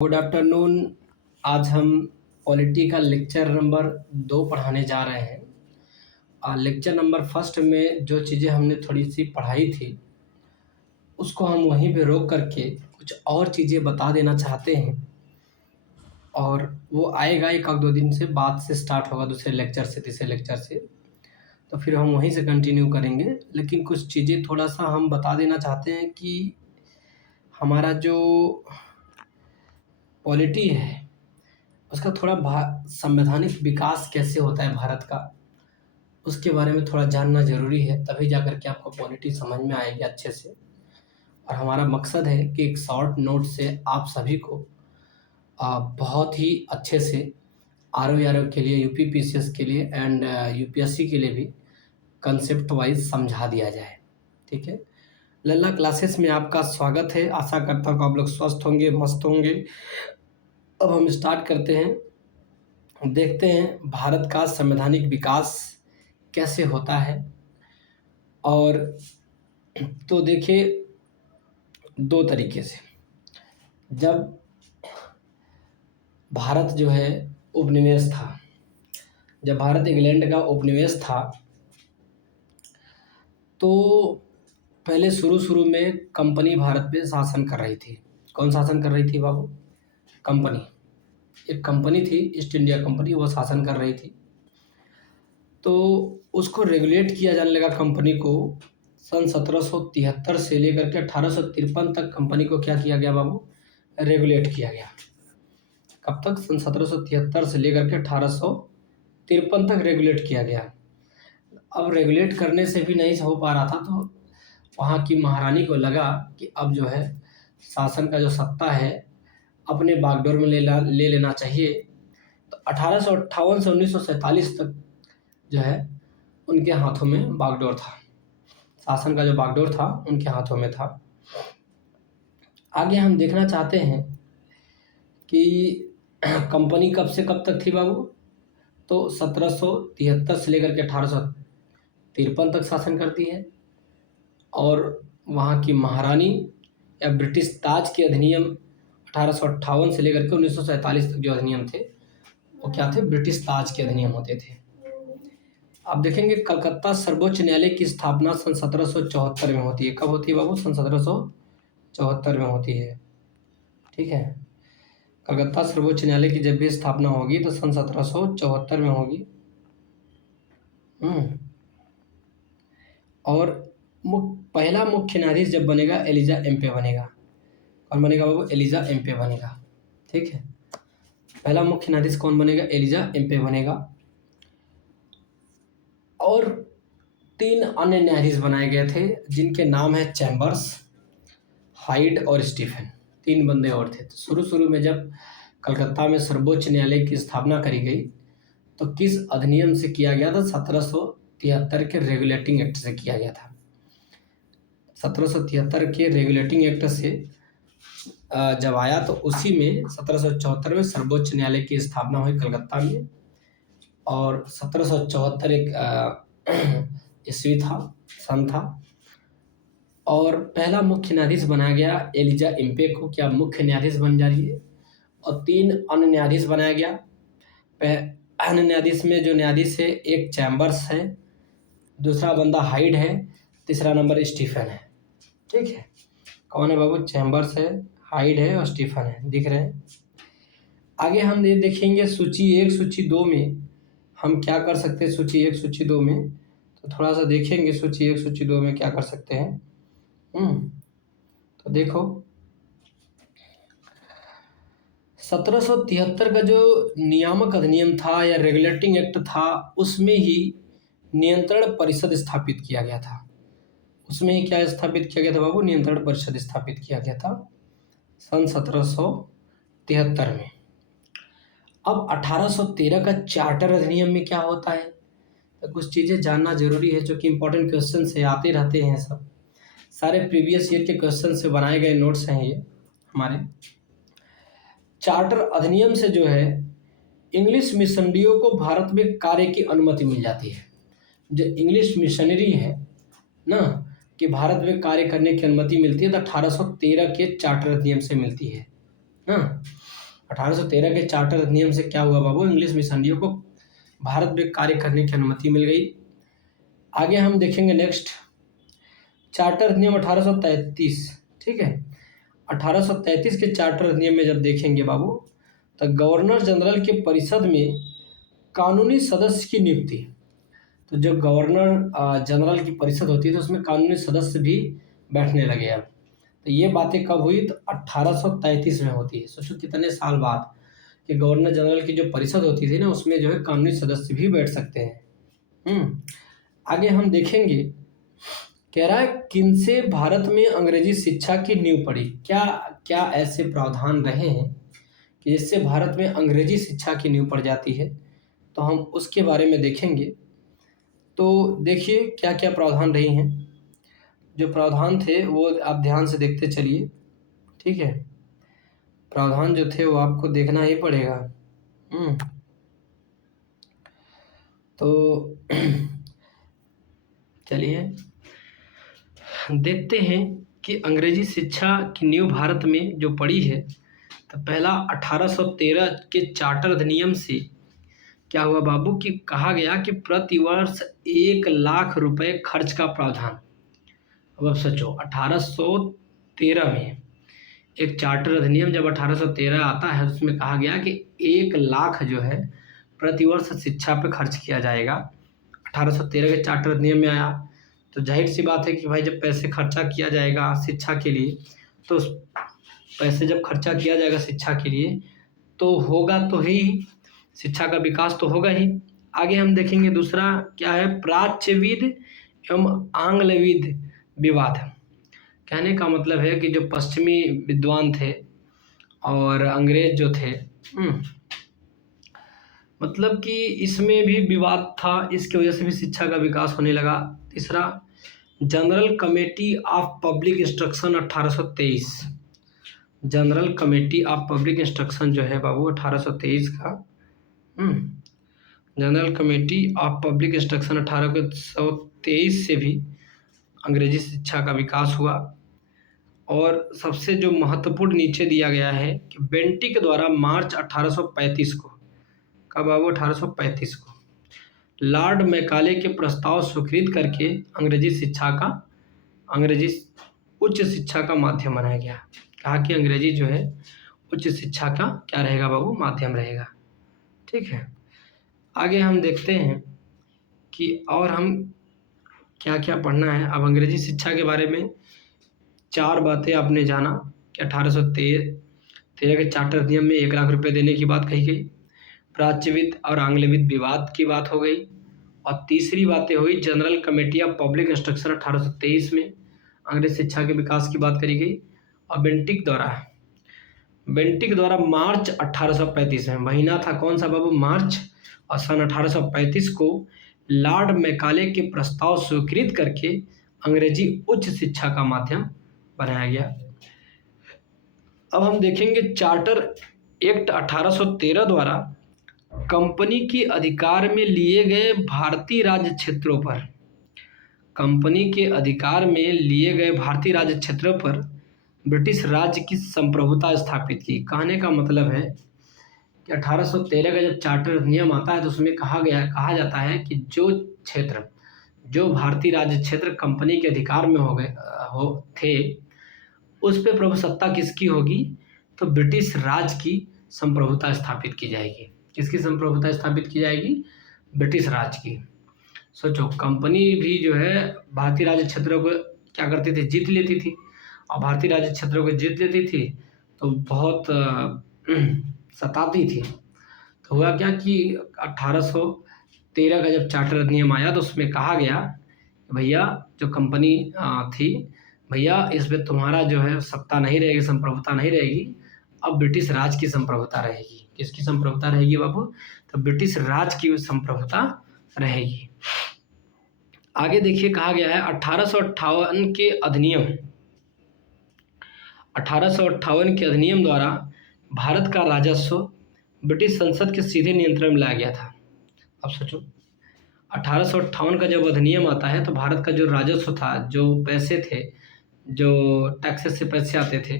Good afternoon. आज हम polity का लेक्चर नंबर 2 पढ़ाने जा रहे हैं। लेक्चर नंबर फर्स्ट में जो चीज़ें हमने थोड़ी सी पढ़ाई थी उसको हम वहीं पे रोक करके कुछ और चीज़ें बता देना चाहते हैं, और वो आएगा 1-2 दिन से बाद से स्टार्ट होगा, दूसरे लेक्चर से, तीसरे लेक्चर से। तो फिर हम वहीं से कंटिन्यू करेंगे, लेकिन कुछ चीज़ें थोड़ा सा हम बता देना चाहते हैं कि हमारा जो पॉलिटी है उसका थोड़ा संवैधानिक विकास कैसे होता है भारत का, उसके बारे में थोड़ा जानना ज़रूरी है। तभी जा कर के आपको पॉलिटी समझ में आएगी अच्छे से। और हमारा मकसद है कि एक शॉर्ट नोट से आप सभी को बहुत ही अच्छे से आर ओ के लिए, यूपी-पीसीएस के लिए एंड यूपीएससी के लिए भी कंसेप्ट वाइज समझा दिया जाए। ठीक है, लल्ला क्लासेस में आपका स्वागत है। आशा करता हूँ कि आप लोग स्वस्थ होंगे, मस्त होंगे। अब हम स्टार्ट करते हैं, देखते हैं भारत का संवैधानिक विकास कैसे होता है। और तो देखिए, 2 तरीके से। जब भारत जो है उपनिवेश था, जब भारत इंग्लैंड का उपनिवेश था, तो पहले शुरू में कंपनी भारत पे शासन कर रही थी। कौन शासन कर रही थी बाबू? कंपनी। एक कंपनी थी, ईस्ट इंडिया कंपनी, वो शासन कर रही थी। तो उसको रेगुलेट किया जाने लगा कंपनी को सन 1773 से लेकर के 1853 तक। कंपनी को क्या किया गया बाबू? रेगुलेट किया गया। कब तक? सन 1773 से लेकर के 1853 तक रेगुलेट किया गया। अब रेगुलेट करने से भी नहीं हो पा रहा था, तो वहाँ की महारानी को लगा कि अब जो है शासन का जो सत्ता है अपने बागडोर में ले लेना चाहिए। तो 1858 से 1947 तक जो है उनके हाथों में बागडोर था। शासन का जो बागडोर था उनके हाथों में था। आगे हम देखना चाहते हैं कि कंपनी कब से कब तक थी बाबू? तो 1773 से लेकर के 1853 तक शासन करती है। और वहाँ की महारानी या ब्रिटिश ताज के अधिनियम 1858 से लेकर के 1947 तक जो अधिनियम थे वो क्या थे? ब्रिटिश ताज के अधिनियम होते थे। आप देखेंगे कलकत्ता सर्वोच्च न्यायालय की स्थापना सन 1774 में होती है। कब होती है बाबू? सन 1774 में होती है। ठीक है, कलकत्ता सर्वोच्च न्यायालय की जब भी स्थापना होगी तो सन 1774 में होगी। और पहला मुख्य न्यायाधीश जब बनेगा, एलिजा एम्पे बनेगा। कौन बनेगा बाबू? एलिजा एम्पे बनेगा। ठीक है, पहला मुख्य न्यायाधीश कौन बनेगा? एलिजा एम्पे बनेगा। और 3 अन्य न्यायाधीश बनाए गए थे जिनके नाम है चैम्बर्स, हाइड और स्टीफन। 3 बंदे और थे। तो शुरू में जब कलकत्ता में सर्वोच्च न्यायालय की स्थापना करी गई तो किस अधिनियम से किया गया था? 1773 के रेगुलेटिंग एक्ट से किया गया था। 1773 के रेगुलेटिंग एक्ट से जब आया तो उसी में 1774 में सर्वोच्च न्यायालय की स्थापना हुई कलकत्ता में। और 1774 एक ईस्वी था, सन था। और पहला मुख्य न्यायाधीश बनाया गया एलिजा एम्पे को, क्या मुख्य न्यायाधीश बन जा रही है। और 3 अन्य न्यायाधीश बनाया गया। अन्य न्यायाधीश में जो न्यायाधीश है, एक चैम्बर्स है, दूसरा बंदा हाइड है, तीसरा नंबर स्टीफन है। ठीक है, कौन है बाबू? चैम्बर्स है, हाइड है और स्टीफन है। दिख रहे हैं? आगे हम ये देखेंगे सूची 1, सूची 2 में हम क्या कर सकते हैं। सूची 1, सूची 2 में तो थोड़ा सा देखेंगे सूची 1, सूची 2 में क्या कर सकते हैं। तो देखो, 1773 का जो नियामक अधिनियम था या रेगुलेटिंग एक्ट था, उसमें ही नियंत्रण परिषद स्थापित किया गया था। उसमें ही क्या स्थापित किया गया था बाबू? नियंत्रण परिषद स्थापित किया गया था सन 1773 में। अब 1813 का चार्टर अधिनियम में क्या होता है, तो कुछ चीज़ें जानना जरूरी है, जो कि इंपॉर्टेंट क्वेश्चन से आते रहते हैं। सब सारे प्रीवियस ईयर के क्वेश्चन से बनाए गए नोट्स हैं ये हमारे। चार्टर अधिनियम से जो है इंग्लिश मिशनरियों को भारत में कार्य की अनुमति मिल जाती है। जो इंग्लिश मिशनरी है ना, कि भारत में कार्य करने की अनुमति मिलती है, तो 1813 के चार्टर अधिनियम से मिलती है ना। 1813 के चार्टर अधिनियम से क्या हुआ बाबू, इंग्लिश मिशनरियों को भारत में कार्य करने की अनुमति मिल गई। आगे हम देखेंगे नेक्स्ट चार्टर अधिनियम 1833, ठीक है। 1833 के चार्टर अधिनियम में जब देखेंगे बाबू, तो गवर्नर जनरल के परिषद में कानूनी सदस्य की नियुक्ति, तो जो गवर्नर जनरल की परिषद होती है तो उसमें कानूनी सदस्य भी बैठने लगे अब। तो ये बातें कब हुई, तो 1833 में होती है। सोचो कितने साल बाद कि गवर्नर जनरल की जो परिषद होती थी ना, उसमें जो है कानूनी सदस्य भी बैठ सकते हैं। आगे हम देखेंगे, कह रहा है किनसे भारत में अंग्रेजी शिक्षा की नींव पड़ी, क्या क्या ऐसे प्रावधान रहे हैं कि जिससे भारत में अंग्रेजी शिक्षा की नींव पड़ जाती है, तो हम उसके बारे में देखेंगे। तो देखिए क्या क्या प्रावधान रही हैं। जो प्रावधान थे वो आप ध्यान से देखते चलिए, ठीक है। प्रावधान जो थे वो आपको देखना ही पड़ेगा। तो चलिए देखते हैं कि अंग्रेजी शिक्षा की नींव भारत में जो पड़ी है। तो पहला 1813 के चार्टर अधिनियम से क्या हुआ बाबू कि कहा गया कि प्रतिवर्ष 1,00,000 रुपए खर्च का प्रावधान। अब आप सोचो 1813 में एक चार्टर अधिनियम जब 1813 आता है, उसमें कहा गया कि 1,00,000 जो है प्रतिवर्ष शिक्षा पे खर्च किया जाएगा। 1813 के चार्टर अधिनियम में आया, तो जाहिर सी बात है कि भाई जब पैसे खर्चा किया जाएगा शिक्षा के लिए, तो पैसे जब खर्चा किया जाएगा शिक्षा के लिए तो होगा तो ही शिक्षा का विकास तो होगा ही। आगे हम देखेंगे दूसरा क्या है, प्राच्यविद एवं आंग्लविद विवाद। कहने का मतलब है कि जो पश्चिमी विद्वान थे और अंग्रेज जो थे, मतलब कि इसमें भी विवाद था, इसकी वजह से भी शिक्षा का विकास होने लगा। तीसरा general committee of public instruction 1823, general committee of public instruction जो है बाबू 1823 का, general committee of public instruction 1823 से भी अंग्रेजी शिक्षा का विकास हुआ। और सबसे जो महत्वपूर्ण नीचे दिया गया है कि बेंटिक के द्वारा मार्च 1835 को, कब बाबू 1835 को लॉर्ड मैकाले के प्रस्ताव स्वीकृत करके अंग्रेजी उच्च शिक्षा का माध्यम बनाया गया। कहा कि अंग्रेजी जो है उच्च शिक्षा का क्या रहेगा बाबू, माध्यम रहेगा, ठीक है। आगे हम देखते हैं कि और हम क्या क्या पढ़ना है। अब अंग्रेजी शिक्षा के बारे में 4 बातें आपने जाना कि 1813 के चार्टर अधिनियम में 1,00,000 रुपये देने की बात कही गई, प्राच्यविद और आंग्लविद विवाद की बात हो गई, और तीसरी बातें हुई general committee of public instruction 1823 में अंग्रेजी शिक्षा के विकास की बात करी गई। और बेंटिक द्वारा मार्च 1835 में, महीना था कौन सा बाबू, मार्च, और सन 1835 को लॉर्ड मैकाले के प्रस्ताव स्वीकृत करके अंग्रेजी उच्च शिक्षा का माध्यम बनाया गया। अब हम देखेंगे चार्टर एक्ट 1813 द्वारा कंपनी के अधिकार में लिए गए भारतीय राज्य क्षेत्रों पर, कंपनी के अधिकार में लिए गए भारतीय राज्य क्षेत्रों पर ब्रिटिश राज्य की संप्रभुता स्थापित की। कहने का मतलब है कि 1813 का जब चार्टर अधिनियम आता है तो उसमें कहा जाता है कि जो भारतीय राज्य क्षेत्र कंपनी के अधिकार में थे, उस पे प्रभुसत्ता किसकी होगी, तो ब्रिटिश राज की संप्रभुता स्थापित की जाएगी। किसकी संप्रभुता स्थापित की जाएगी, ब्रिटिश राज की। सोचो कंपनी भी जो है भारतीय राज्य क्षेत्रों को क्या करती थी, जीत लेती थी, और भारतीय राज्य क्षेत्रों को जीत लेती थी तो बहुत सताती थी। तो हुआ क्या कि 1813 का जब चार्टर अधिनियम आया तो उसमें कहा गया भैया जो कंपनी थी, भैया इस पे तुम्हारा जो है सत्ता नहीं रहेगी, संप्रभुता नहीं रहेगी, अब ब्रिटिश राज की संप्रभुता रहेगी। किसकी संप्रभुता रहेगी बाबू, तो ब्रिटिश राज की संप्रभुता रहेगी। आगे देखिए कहा गया है 1858 के अधिनियम द्वारा भारत का राजस्व ब्रिटिश संसद के सीधे नियंत्रण में लाया गया था। अब सोचो 1858 का जब अधिनियम आता है तो भारत का जो राजस्व था, जो पैसे थे, जो टैक्सेस से पैसे आते थे,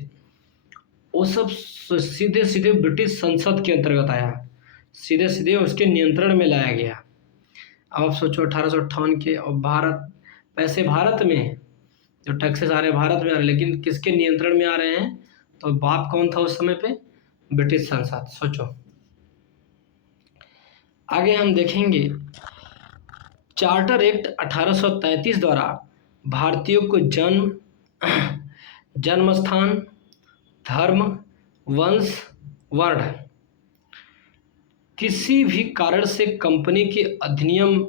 वो सब सीधे सीधे ब्रिटिश संसद के अंतर्गत आया, सीधे सीधे उसके नियंत्रण में लाया गया। अब आप सोचो 1858 के, और भारत, पैसे भारत में हैं, जो टैक्सेस आ रहे हैं भारत में आ रहे हैं, लेकिन किसके नियंत्रण में आ रहे हैं? तो बाप कौन था उस समय पे? ब्रिटिश संसद। सोचो। आगे हम देखेंगे चार्टर एक्ट 1833 द्वारा भारतीयों को जन्म, जन्म स्थान, धर्म, वंश, वर्ण किसी भी कारण से कंपनी के अधिनियम,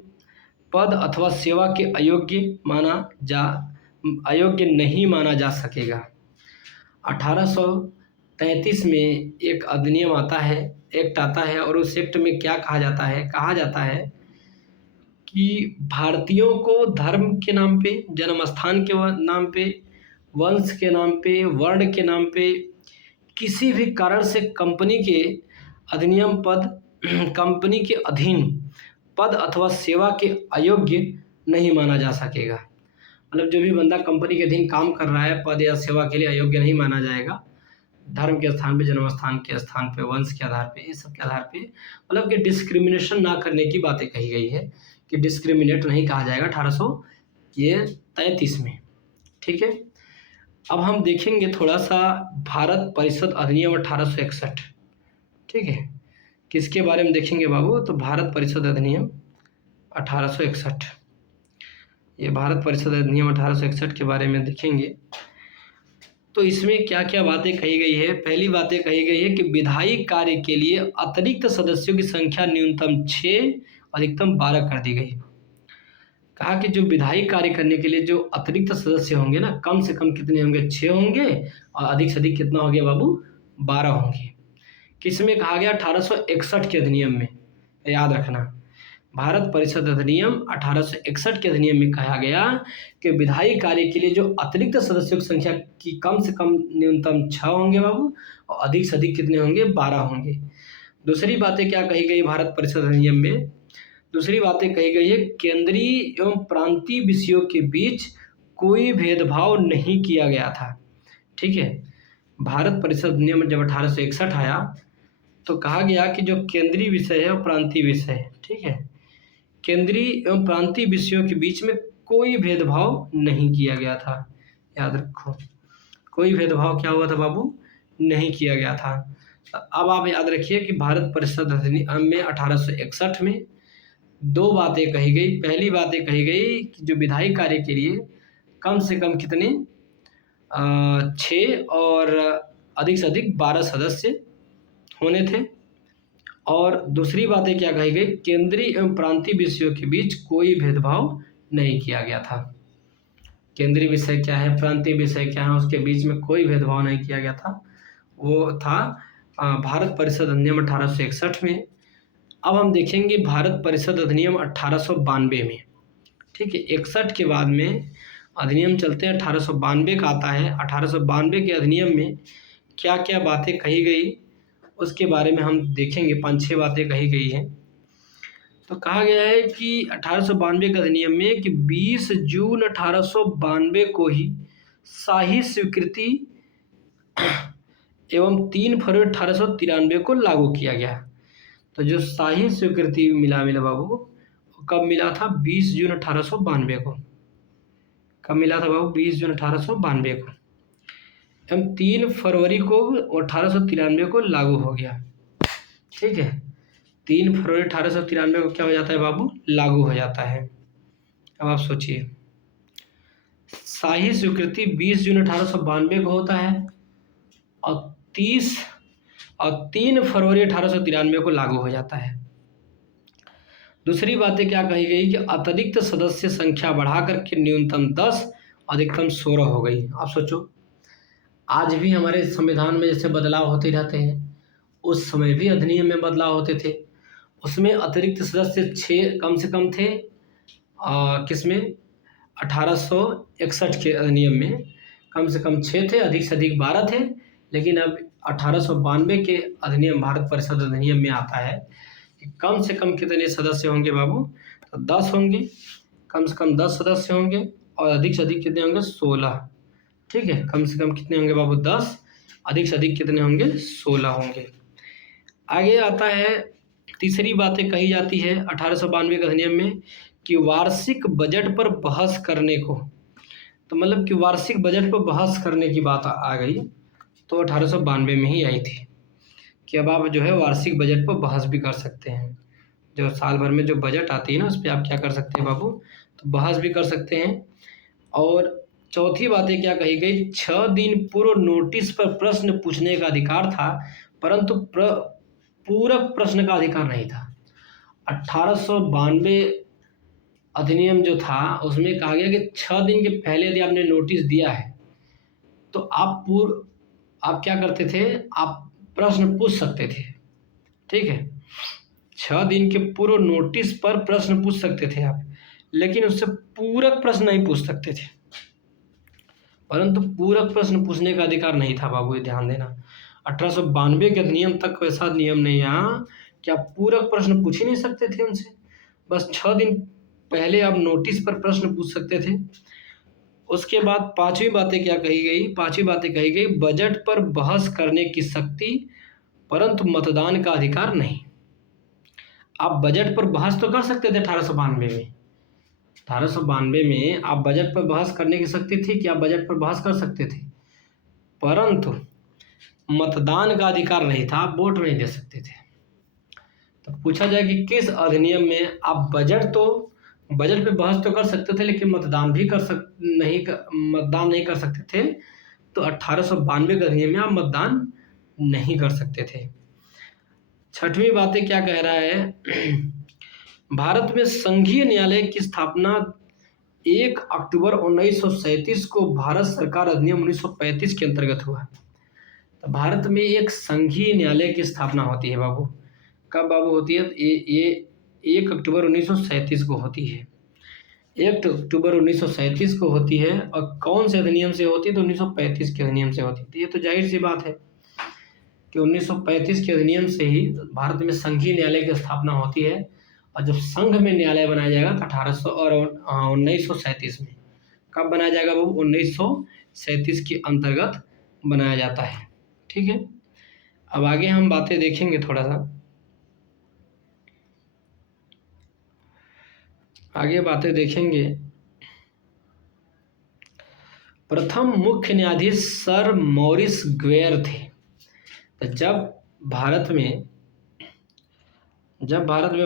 पद अथवा सेवा के अयोग्य नहीं माना जा सकेगा। 1833 में एक अधिनियम आता है, एक्ट आता है, और उस एक्ट में क्या कहा जाता है? कहा जाता है कि भारतीयों को धर्म के नाम पे, जन्म स्थान के नाम पे, वंश के नाम पे, वर्ण के नाम पे किसी भी कारण से कंपनी के अधिनियम, पद, कंपनी के अधीन पद अथवा सेवा के अयोग्य नहीं माना जा सकेगा। मतलब जो भी बंदा कंपनी के अधीन काम कर रहा है, पद या सेवा के लिए अयोग्य नहीं माना जाएगा। धर्म के स्थान पे, जन्म स्थान के स्थान पे, वंश के आधार पे, इस सब के आधार पे, मतलब कि डिस्क्रिमिनेशन ना करने की बातें कही गई है, कि डिस्क्रिमिनेट नहीं कहा जाएगा 1833 में। ठीक है। अब हम देखेंगे थोड़ा सा भारत परिषद अधिनियम 1861। ठीक है, किसके बारे में देखेंगे बाबू? तो भारत परिषद अधिनियम 1861। ये भारत परिषद अधिनियम 1861 के बारे में देखेंगे तो इसमें क्या क्या बातें कही गई है। पहली बातें कही गई है कि विधायी कार्य के लिए अतिरिक्त सदस्यों की संख्या न्यूनतम 6, अधिकतम 12 कर दी गई। कहा कि जो विधायी कार्य करने के लिए जो अतिरिक्त सदस्य होंगे ना, कम से कम कितने होंगे? 6 होंगे, और अधिक से अधिक कितना हो गया बाबू? 12 होंगे। किसमें कहा गया? 1861 के अधिनियम में। याद रखना, भारत परिषद अधिनियम 1861 के अधिनियम में कहा गया कि विधायी कार्य के लिए जो अतिरिक्त सदस्यों की संख्या की कम से कम न्यूनतम 6 होंगे बाबू, और अधिक से अधिक कितने होंगे? 12 होंगे। दूसरी बातें क्या कही गई भारत परिषद अधिनियम में? दूसरी बातें कही गई है, केंद्रीय एवं प्रांतीय विषयों के बीच कोई भेदभाव नहीं किया गया था। ठीक है, भारत परिषद अधिनियम जब 1861 आया तो कहा गया कि जो केंद्रीय विषय है और प्रांतीय विषय है, ठीक है, केंद्रीय एवं प्रांतीय विषयों के बीच में कोई भेदभाव नहीं किया गया था। याद रखो, कोई भेदभाव क्या हुआ था बाबू? नहीं किया गया था। अब आप याद रखिए कि भारत परिषद अधिनियम में 1861 में 2 बातें कही गई। पहली बातें कही गई कि जो विधायी कार्य के लिए कम से कम कितने 6 और अधिक से अधिक 12 सदस्य होने थे। और दूसरी बातें क्या कही गई? केंद्रीय एवं प्रांतीय विषयों के बीच कोई भेदभाव नहीं किया गया था। केंद्रीय विषय क्या है, प्रांतीय विषय क्या है, उसके बीच में कोई भेदभाव नहीं किया गया था। वो था भारत परिषद अधिनियम 1861 में। अब हम देखेंगे भारत परिषद अधिनियम 1892 में। ठीक है, 61 के बाद में अधिनियम चलते हैं 1892 का आता है। 1892 के अधिनियम में क्या क्या बातें कही गई उसके बारे में हम देखेंगे। 5-6 बातें कही गई हैं। तो कहा गया है कि 1892 के अधिनियम में कि 20 जून 1892 को ही शाही स्वीकृति एवं 3 फरवरी 1893 को लागू किया गया। तो जो शाही स्वीकृति मिला बाबू, कब मिला था? 20 जून 1892 को। कब मिला था बाबू? 20 जून 1892 को। एवं 3 फरवरी को 1893 को लागू हो गया। ठीक है, 3 फरवरी 1893 को क्या हो जाता है बाबू? लागू हो जाता है। अब आप सोचिए, शाही स्वीकृति 20 जून 1892 को होता है और 3 फरवरी 1893 को लागू हो जाता है। दूसरी बातें क्या कही गई कि अतिरिक्त सदस्य संख्या बढ़ाकर के न्यूनतम 10, अधिकतम 16 हो गई। आप सोचो, आज भी हमारे संविधान में जैसे बदलाव होते रहते हैं, उस समय भी अधिनियम में बदलाव होते थे। उसमें अतिरिक्त सदस्य 6 कम से कम थे। किसमें? 1861 के अधिनियम में कम से कम 6 थे, अधिक से अधिक 12 थे। लेकिन अब 1892 के अधिनियम, भारत परिषद अधिनियम में आता है कि कम से कम कितने सदस्य होंगे बाबू? तो 10 होंगे, कम से कम 10 सदस्य होंगे, और अधिक से अधिक कितने होंगे? 16। ठीक है, कम से कम कितने होंगे बाबू? 10, अधिक से अधिक कितने होंगे? 16 होंगे। आगे आता है, तीसरी बातें कही जाती है 1892 के अधिनियम में कि वार्षिक बजट पर बहस करने को, तो मतलब कि वार्षिक बजट पर बहस करने की बात आ गई तो 1892 में ही आई थी कि अब आप जो है वार्षिक बजट पर बहस भी कर सकते हैं। जो साल भर में जो बजट आती है ना, उस पर आप क्या कर सकते हैं बाबू? तो बहस भी कर सकते हैं। और चौथी बातें क्या कही गई? 6 दिन पूर्व नोटिस पर प्रश्न पूछने का अधिकार था, परंतु पूरक प्रश्न का अधिकार नहीं था। 1892 अधिनियम जो था उसमें कहा गया कि 6 दिन के पहले यदि आपने नोटिस दिया है तो आप क्या करते थे? आप प्रश्न पूछ सकते थे। ठीक है, 6 दिन के पूर्व नोटिस पर प्रश्न पूछ सकते थे आप, लेकिन उससे पूरक प्रश्न नहीं पूछ सकते थे। परंतु पूरक प्रश्न पूछने का अधिकार नहीं था बाबू, ये ध्यान देना। 1892 के अधिनियम तक वैसा नियम नहीं आया कि आप पूरक प्रश्न पूछ ही नहीं सकते थे उनसे। बस 6 दिन पहले आप नोटिस पर प्रश्न पूछ सकते थे। उसके बाद पांचवी बातें क्या कही गई? पांचवी बातें कही गई, बजट पर बहस करने की शक्ति परंतु मतदान का अधिकार नहीं। आप बजट पर बहस तो कर सकते थे 1892 में। 1892 में आप बजट पर बहस करने की शक्ति थी कि आप बजट पर बहस कर सकते थे, परंतु मतदान का अधिकार नहीं था, आप वोट नहीं दे सकते थे। तो पूछा जाए कि किस अधिनियम में आप बजट पे बहस तो कर सकते थे लेकिन मतदान नहीं कर सकते थे? तो 1892 के अधिनियम में आप मतदान नहीं कर सकते थे। छठवीं बातें क्या कह रहा है? भारत में संघीय न्यायालय की स्थापना 1 अक्टूबर 1937 को भारत सरकार अधिनियम 1935 के अंतर्गत हुआ। तो भारत में एक संघीय न्यायालय की स्थापना होती है बाबू। कब बाबू होती है? ये 1 अक्टूबर 1937 को होती है। 1 अक्टूबर 1937 को होती है। और कौन से अधिनियम से होती है? तो 1935 के अधिनियम से होती है। ये तो जाहिर सी बात है कि 1935 के अधिनियम से ही भारत में संघीय न्यायालय की स्थापना होती है। और जब संघ में न्यायालय बनाया जाएगा तो 1937 में। कब बनाया जाएगा वो? 1937 के अंतर्गत बनाया जाता है। ठीक है, अब आगे हम बातें देखेंगे, थोड़ा सा आगे बातें देखेंगे। प्रथम मुख्य न्यायाधीश सर मॉरिस ग्वेयर थे। तो जब भारत में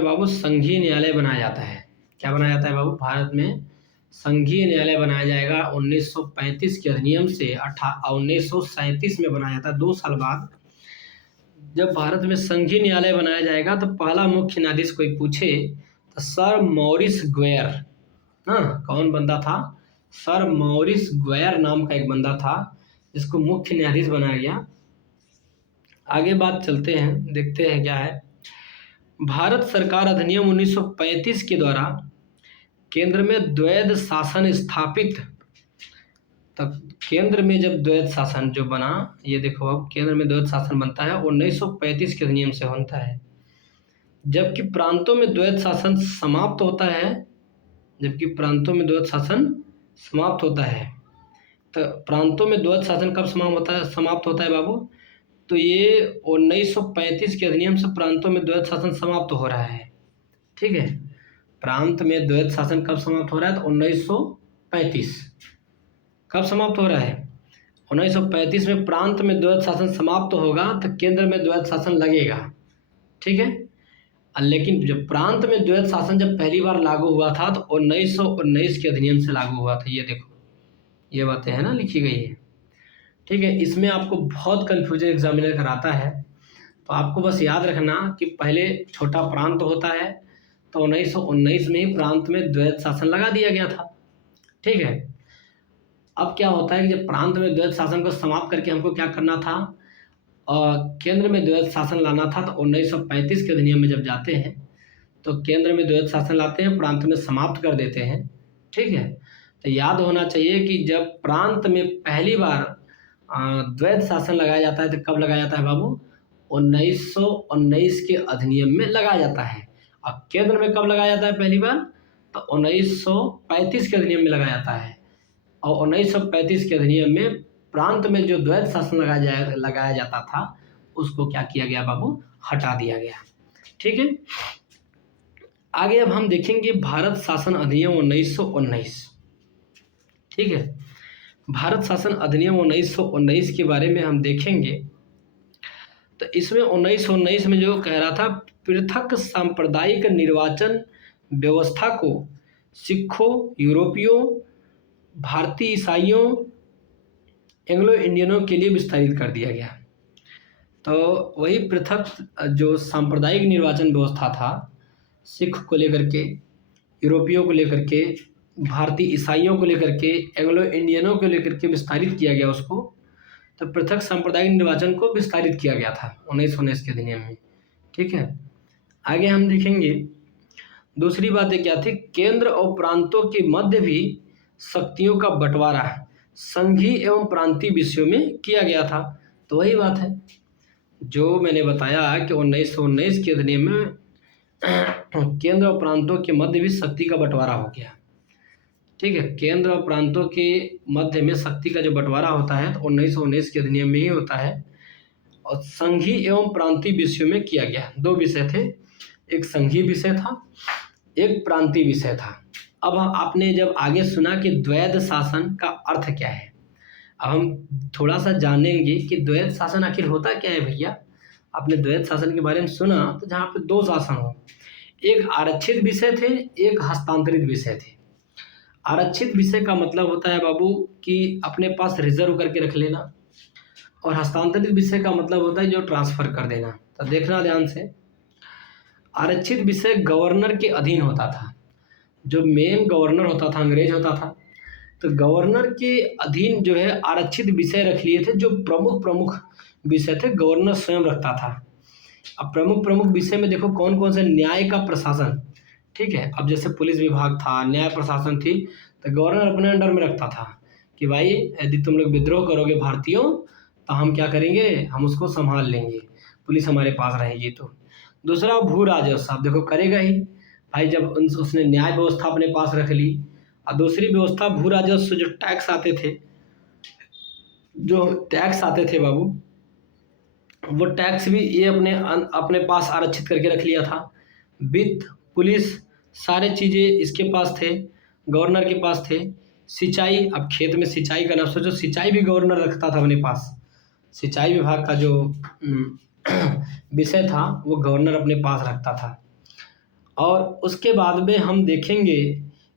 बाबू संघीय न्यायालय बनाया जाता है, क्या बनाया जाता है बाबू? भारत में संघीय न्यायालय बनाया जाएगा 1935 के अधिनियम से 1937 में बनाया जाता है। 2 साल बाद जब भारत में संघीय न्यायालय बनाया जाएगा तो पहला मुख्य न्यायाधीश कोई पूछे तो सर मॉरिस ग्वेयर। हाँ, कौन बंदा था? सर मॉरिस ग्वेयर नाम का एक बंदा था जिसको मुख्य न्यायाधीश बनाया गया। आगे बात चलते हैं, देखते हैं क्या है। भारत सरकार अधिनियम 1935 के द्वारा केंद्र में द्वैध शासन स्थापित। तब केंद्र में जब द्वैध शासन जो बना, ये देखो अब केंद्र में द्वैध शासन बनता है 1935 के अधिनियम से बनता है। जबकि प्रांतों में द्वैध शासन समाप्त होता है। तो प्रांतों में द्वैध शासन कब समाप्त होता है बाबू? तो ये 1935 के अधिनियम से प्रांतों में द्वैध शासन समाप्त हो रहा है। ठीक है, प्रांत में द्वैध शासन कब समाप्त हो रहा है? तो 1935। कब समाप्त हो रहा है? 1935 में प्रांत में द्वैध शासन समाप्त होगा तो केंद्र में द्वैध शासन लगेगा। ठीक है, लेकिन जब प्रांत में द्वैध शासन जब पहली बार लागू हुआ था तो 1919 के अधिनियम से लागू हुआ था। ये देखो, ये बातें हैं ना, लिखी गई है। ठीक है, इसमें आपको बहुत कन्फ्यूजन एग्जामिनर कराता है, तो आपको बस याद रखना कि पहले छोटा प्रांत होता है तो 1919 में ही प्रांत में द्वैध शासन लगा दिया गया था। ठीक है, अब क्या होता है कि जब प्रांत में द्वैध शासन को समाप्त करके हमको क्या करना था और केंद्र में द्वैध शासन लाना था, तो 1935 के अधिनियम में जब जाते हैं तो केंद्र में द्वैध शासन लाते हैं, प्रांत में समाप्त कर देते हैं। ठीक है, तो याद होना चाहिए कि जब प्रांत में पहली बार द्वैध शासन लगाया जाता है तो कब लगाया जाता है बाबू? 1919 के अधिनियम में लगाया जाता है। अब केंद्र में कब लगाया जाता है पहली बार? तो 1935 के अधिनियम में लगाया जाता है। और 1935 के अधिनियम में प्रांत में जो द्वैध शासन लगाया जाता था उसको क्या किया गया बाबू, हटा दिया गया। ठीक है, आगे अब हम देखेंगे भारत शासन अधिनियम 1919। ठीक है, भारत शासन अधिनियम 1919 के बारे में हम देखेंगे। तो इसमें 1919 में जो कह रहा था, पृथक सांप्रदायिक निर्वाचन व्यवस्था को सिखों, यूरोपियों, भारतीय ईसाइयों, एंग्लो इंडियनों के लिए विस्तारित कर दिया गया। तो वही पृथक जो सांप्रदायिक निर्वाचन व्यवस्था था, सिख को लेकर के, यूरोपियों को लेकर के, भारतीय ईसाइयों को लेकर के, एंग्लो इंडियनों को लेकर के विस्तारित किया गया उसको। तो पृथक सांप्रदायिक निर्वाचन को विस्तारित किया गया था 1919 के अधिनियम में। ठीक है, आगे हम देखेंगे दूसरी बातें क्या थी, केंद्र और प्रांतों के मध्य भी शक्तियों का बंटवारा संघीय एवं प्रांतीय विषयों में किया गया था। तो वही बात है जो मैंने बताया कि 1919 के अधिनियम में केंद्र और प्रांतों के मध्य भी शक्ति का बंटवारा हो गया। ठीक है, केंद्र और प्रांतों के मध्य में शक्ति का जो बंटवारा होता है तो 1919 के अधिनियम में ही होता है, और संघीय एवं प्रांतीय विषयों में किया गया। दो विषय थे, एक संघीय विषय था, एक प्रांतीय विषय था। अब आपने जब आगे सुना कि द्वैध शासन का अर्थ क्या है, अब हम थोड़ा सा जानेंगे कि द्वैध शासन आखिर होता क्या है। भैया आपने द्वैध शासन के बारे में सुना, तो जहाँ पे दो शासन हो, एक आरक्षित विषय थे, एक हस्तांतरित विषय थे। आरक्षित विषय का मतलब होता है बाबू कि अपने पास रिजर्व करके रख लेना, और हस्तांतरित विषय का मतलब होता है जो ट्रांसफर कर देना। तो देखना ध्यान से, आरक्षित विषय गवर्नर के अधीन होता था, जो मेन गवर्नर होता था अंग्रेज होता था, तो गवर्नर के अधीन जो है आरक्षित विषय रख लिए थे। जो प्रमुख प्रमुख विषय थे गवर्नर स्वयं रखता था। अब प्रमुख प्रमुख विषय में देखो कौन कौन से, न्याय का प्रशासन। ठीक है, अब जैसे पुलिस विभाग था, न्याय प्रशासन थी, तो गवर्नर अपने अंडर में रखता था कि भाई यदि तुम लोग विद्रोह करोगे भारतीयों तो हम क्या करेंगे, हम उसको संभाल लेंगे, पुलिस हमारे पास रहेगी। तो दूसरा भू राजस्व, आप देखो करेगा ही भाई, जब उसने न्याय व्यवस्था अपने पास रख ली। और दूसरी व्यवस्था भू राजस्व, जो टैक्स आते थे, बाबू, वो टैक्स भी ये अपने पास आरक्षित करके रख लिया था। वित्त, पुलिस, सारे चीज़ें इसके पास थे, गवर्नर के पास थे। सिंचाई, अब खेत में सिंचाई का नाम सोचो, सिंचाई भी गवर्नर रखता था अपने पास। सिंचाई विभाग का जो विषय था वो गवर्नर अपने पास रखता था। और उसके बाद में हम देखेंगे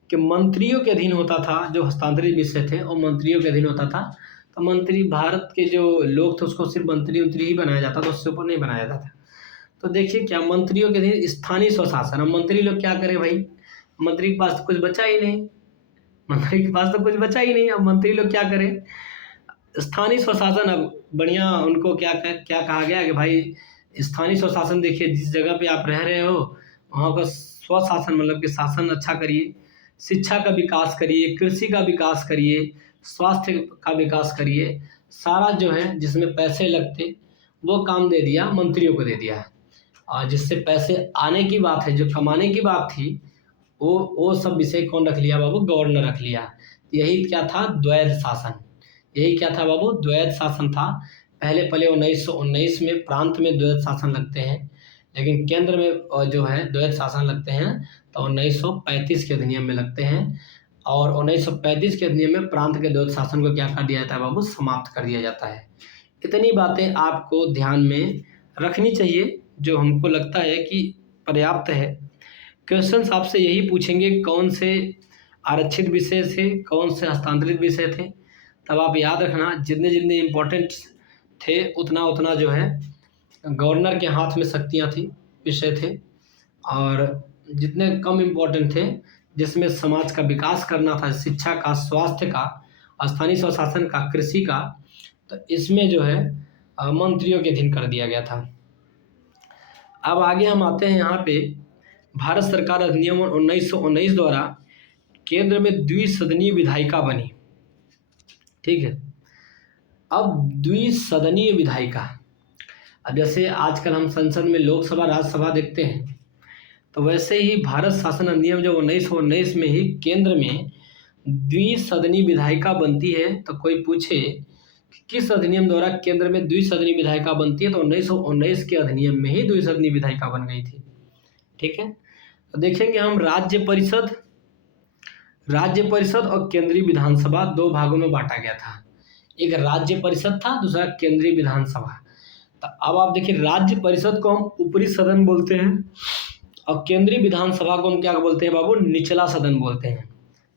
कि मंत्रियों के अधीन होता था, जो हस्तांतरित विषय थे और मंत्रियों के अधीन होता था। तो मंत्री, भारत के जो लोग थे उसको सिर्फ मंत्री ही बनाया जाता था, उससे ऊपर नहीं बनाया जाता था। तो देखिए क्या, मंत्रियों के अधीन स्थानीय स्वशासन। अब मंत्री लोग क्या करें भाई, मंत्री के पास तो कुछ बचा ही नहीं, अब मंत्री लोग क्या करें, स्थानीय स्वशासन। अब बढ़िया उनको क्या कहा गया कि भाई स्थानीय स्वशासन देखिए, जिस जगह पे आप रह रहे हो वहाँ का स्वशासन मतलब कि शासन अच्छा करिए, शिक्षा का विकास करिए, कृषि का विकास करिए, स्वास्थ्य का विकास करिए। सारा जो है जिसमें पैसे लगते वो काम दे दिया, मंत्रियों को दे दिया है। और जिससे पैसे आने की बात है, जो कमाने की बात थी, वो सब विषय कौन रख लिया बाबू, गवर्नर रख लिया। यही क्या था, द्वैध शासन। यही क्या था बाबू, द्वैध शासन था। पहले 1919 में प्रांत में द्वैध शासन लगते हैं, लेकिन केंद्र में जो है द्वैध शासन लगते हैं तो 1935 के अधिनियम में लगते हैं। और 1935 के अधिनियम में प्रांत के द्वैध शासन को क्या कर दिया जाता है बाबू, समाप्त कर दिया जाता है। इतनी बातें आपको ध्यान में रखनी चाहिए, जो हमको लगता है कि पर्याप्त है। क्वेश्चंस आपसे यही पूछेंगे, कौन से आरक्षित विषय थे, कौन से हस्तांतरित विषय थे। तब आप याद रखना, जितने जितने इम्पोर्टेंट थे उतना जो है गवर्नर के हाथ में शक्तियाँ थी, विषय थे। और जितने कम इम्पोर्टेंट थे, जिसमें समाज का विकास करना था, शिक्षा का, स्वास्थ्य का, स्थानीय स्वशासन का, कृषि का, तो इसमें जो है मंत्रियों के अधीन कर दिया गया था। अब आगे हम आते हैं यहाँ पे, भारत सरकार अधिनियम 1919 द्वारा केंद्र में द्विसदनीय विधायिका बनी। ठीक है, अब द्विसदनीय विधायिका, अब जैसे आजकल हम संसद में लोकसभा राज्यसभा देखते हैं, तो वैसे ही भारत शासन अधिनियम जो 1919 में ही केंद्र में द्विसदनीय विधायिका बनती है। तो कोई पूछे किस अधिनियम द्वारा केंद्र में द्विसदनीय विधायिका बनती है? तो 1919 के अधिनियम में ही द्विसदनीय विधायिका बन गई थी। ठीक है, तो देखेंगे हम राज्य परिषद और केंद्रीय विधानसभा दो भागों में बांटा गया था। एक राज्य परिषद था, दूसरा केंद्रीय विधानसभा। तो अब आप देखिए, राज्य परिषद को हम ऊपरी सदन बोलते हैं और केंद्रीय विधानसभा को हम क्या बोलते हैं बाबू? निचला सदन बोलते हैं।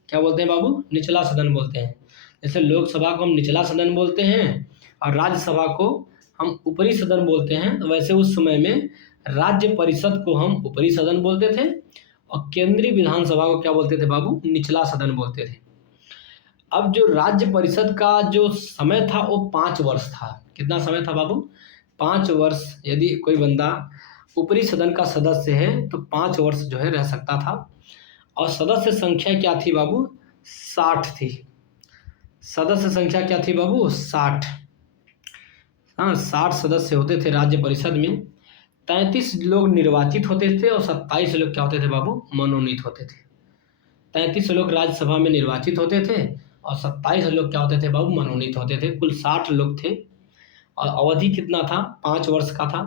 क्या बोलते हैं बाबू? निचला सदन बोलते हैं। जैसे लोकसभा को हम निचला सदन बोलते हैं और राज्यसभा को हम ऊपरी सदन बोलते हैं, तो वैसे उस समय में राज्य परिषद को हम ऊपरी सदन बोलते थे और केंद्रीय विधानसभा को क्या बोलते थे बाबू? निचला सदन बोलते थे। अब जो राज्य परिषद का जो समय था वो 5 वर्ष था। कितना समय था बाबू? 5 वर्ष। यदि कोई बंदा ऊपरी सदन का सदस्य है तो 5 वर्ष जो है रह सकता था। और सदस्य संख्या क्या थी बाबू? 60 थी। सदस्य संख्या क्या थी बाबू? 60। हाँ, 60 सदस्य होते थे राज्य परिषद में। 33 लोग निर्वाचित होते थे और 27 लोग क्या होते थे बाबू? मनोनीत होते थे। 33 लोग राज्यसभा में निर्वाचित होते थे और 27 लोग क्या होते थे बाबू? मनोनीत होते थे। कुल 60 लोग थे और अवधि कितना था? 5 वर्ष का था।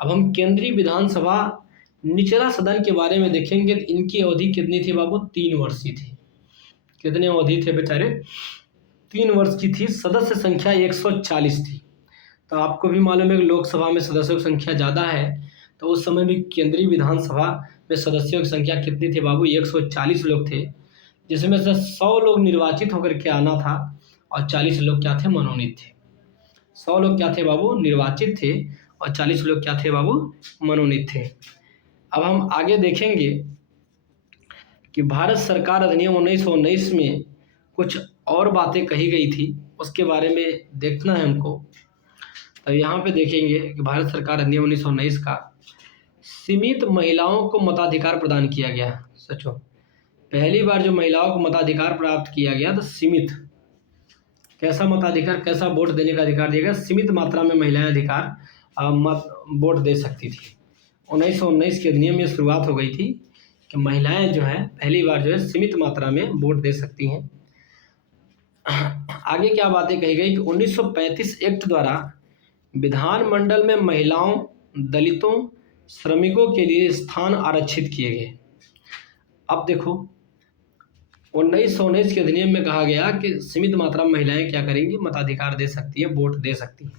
अब हम केंद्रीय विधानसभा निचला सदन के बारे में देखेंगे तो इनकी अवधि कितनी थी बाबू? 3 वर्ष की थी। कितने अवधि थे बेचारे? 3 वर्ष की थी। सदस्य संख्या 140 थी। तो आपको भी मालूम है कि लोकसभा में सदस्यों की संख्या ज़्यादा है, तो उस समय भी केंद्रीय विधानसभा में सदस्यों की संख्या कितनी थी बाबू? 140 लोग थे, जिसमें से 100 लोग निर्वाचित होकर के आना था और 40 लोग क्या थे? मनोनीत थे। 100 लोग क्या थे बाबू? निर्वाचित थे और 40 लोग क्या थे बाबू? मनोनीत थे। अब हम आगे देखेंगे कि भारत सरकार अधिनियम 1919 में कुछ और बातें कही गई थी, उसके बारे में देखना है हमको। तो यहाँ पे देखेंगे कि भारत सरकार अधिनियम 1919 का सीमित महिलाओं को मताधिकार प्रदान किया गया। सचो, पहली बार जो महिलाओं को मताधिकार प्राप्त किया गया तो सीमित, कैसा मताधिकार, कैसा वोट देने का अधिकार दिया गया? सीमित मात्रा में महिलाएं अधिकार वोट दे सकती थी। 1919 के अधिनियम में शुरुआत हो गई थी कि महिलाएं जो है पहली बार जो है सीमित मात्रा में वोट दे सकती हैं। आगे क्या बातें कही गई कि 1935 एक्ट द्वारा विधानमंडल में महिलाओं, दलितों, श्रमिकों के लिए स्थान आरक्षित किए गए। अब देखो, 1919 के अधिनियम में कहा गया कि सीमित मात्रा में महिलाएं क्या करेंगी? मताधिकार दे सकती है, वोट दे सकती हैं।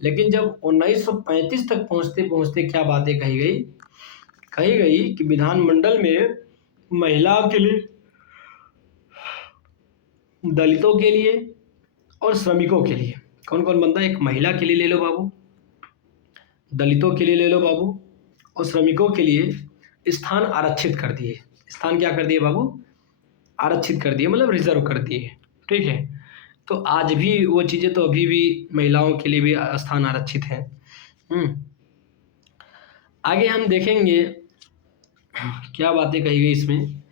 लेकिन जब 1935 तक पहुंचते पहुंचते क्या बातें कही गई? कही गई कि विधानमंडल में महिलाओं के लिए, दलितों के लिए और श्रमिकों के लिए, कौन कौन बनता है? एक महिला के लिए ले लो बाबू, दलितों के लिए ले लो बाबू और श्रमिकों के लिए स्थान आरक्षित कर दिए। स्थान क्या कर दिए बाबू? आरक्षित कर दिए, मतलब रिजर्व कर दिए। ठीक है, तो आज भी वो चीज़ें तो अभी भी महिलाओं के लिए भी स्थान आरक्षित है। आगे हम देखेंगे क्या बातें कही गई इसमें।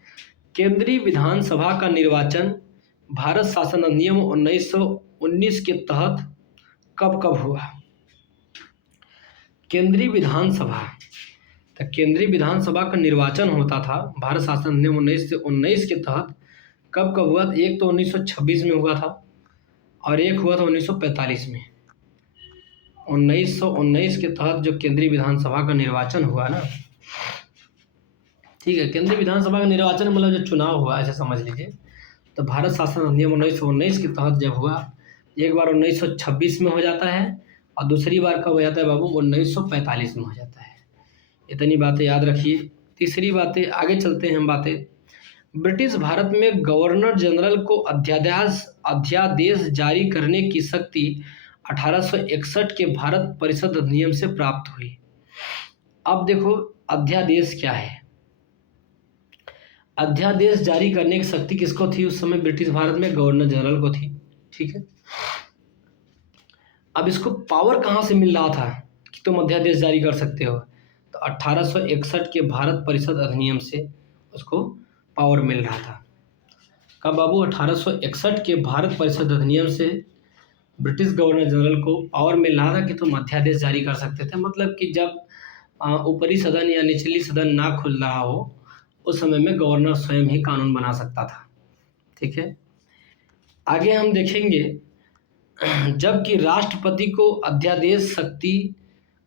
केंद्रीय विधानसभा का निर्वाचन भारत शासन अधिनियम 1919 के तहत कब कब हुआ? केंद्रीय विधानसभा, तो केंद्रीय विधानसभा का निर्वाचन होता था भारत शासन अधिनियम 1919 के तहत कब कब हुआ? एक तो 1926 में हुआ था और एक हुआ था 1945 में। 1919 के तहत जो केंद्रीय विधानसभा का निर्वाचन हुआ ना, ठीक है, केंद्रीय विधानसभा का निर्वाचन मतलब जो चुनाव हुआ, ऐसे समझ लीजिए। तो भारत शासन अधिनियम 1919 के तहत जब हुआ, एक बार 1926 में हो जाता है और दूसरी बार कब हो जाता है बाबू? 1945 में हो जाता है। इतनी बातें याद रखिए। तीसरी बातें, आगे चलते हैं हम बातें। ब्रिटिश भारत में गवर्नर जनरल को अध्यादेश जारी करने की शक्ति 1861 के भारत परिषद अधिनियम से प्राप्त हुई। अब देखो, अध्यादेश क्या है? अध्यादेश जारी करने की शक्ति किसको थी उस समय ब्रिटिश भारत में? गवर्नर जनरल को थी। ठीक है, अब इसको पावर कहाँ से मिल रहा था कि तुम अध्यादेश जारी कर सकते हो? तो 1861 के भारत परिषद अधिनियम से उसको पावर मिल रहा था। कब बाबू? 1861 के भारत परिषद अधिनियम से ब्रिटिश गवर्नर जनरल को पावर मिल रहा था कि तुम अध्यादेश जारी कर सकते थे। मतलब कि जब ऊपरी सदन या निचली सदन ना खुल रहा हो, उस समय में गवर्नर स्वयं ही कानून बना सकता था। ठीक है, आगे हम देखेंगे जबकि राष्ट्रपति को अध्यादेश शक्ति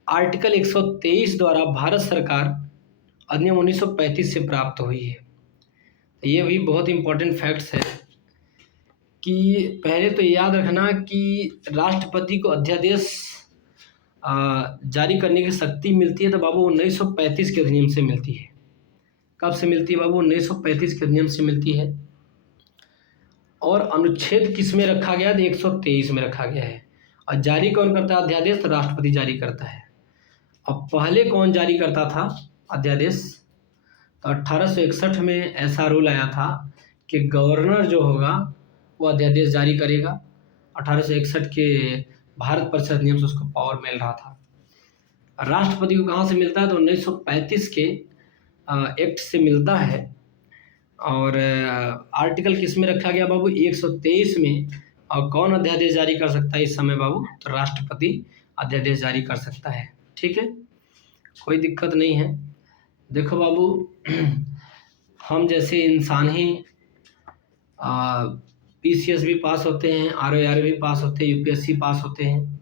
आर्टिकल 123 द्वारा भारत सरकार अधिनियम 1935 से प्राप्त हुई है। तो ये भी बहुत इंपॉर्टेंट फैक्ट्स है कि पहले तो याद रखना कि राष्ट्रपति को अध्यादेश जारी करने की शक्ति मिलती है तो बाबू 1935 के अधिनियम से मिलती है। कब से मिलती है बाबू? 1935 के अधिनियम से मिलती है। और अनुच्छेद किस में रखा गया? तो 123 में रखा गया है। और जारी कौन करता है अध्यादेश? तो राष्ट्रपति जारी करता है। अब पहले कौन जारी करता था अध्यादेश? तो 1861 में ऐसा रूल आया था कि गवर्नर जो होगा वो अध्यादेश जारी करेगा। 1861 के भारत परिषद अधिनियम से उसको पावर मिल रहा था। राष्ट्रपति को कहाँ से मिलता है? तो 1935 के एक्ट से मिलता है। और आर्टिकल किस में रखा गया बाबू? 123 में। और कौन अध्यादेश जारी कर सकता है इस समय बाबू? तो राष्ट्रपति अध्यादेश जारी कर सकता है। ठीक है, कोई दिक्कत नहीं है। देखो बाबू, हम जैसे इंसान ही PCS भी पास होते हैं, ROR भी पास होते हैं, UPSC पास होते हैं।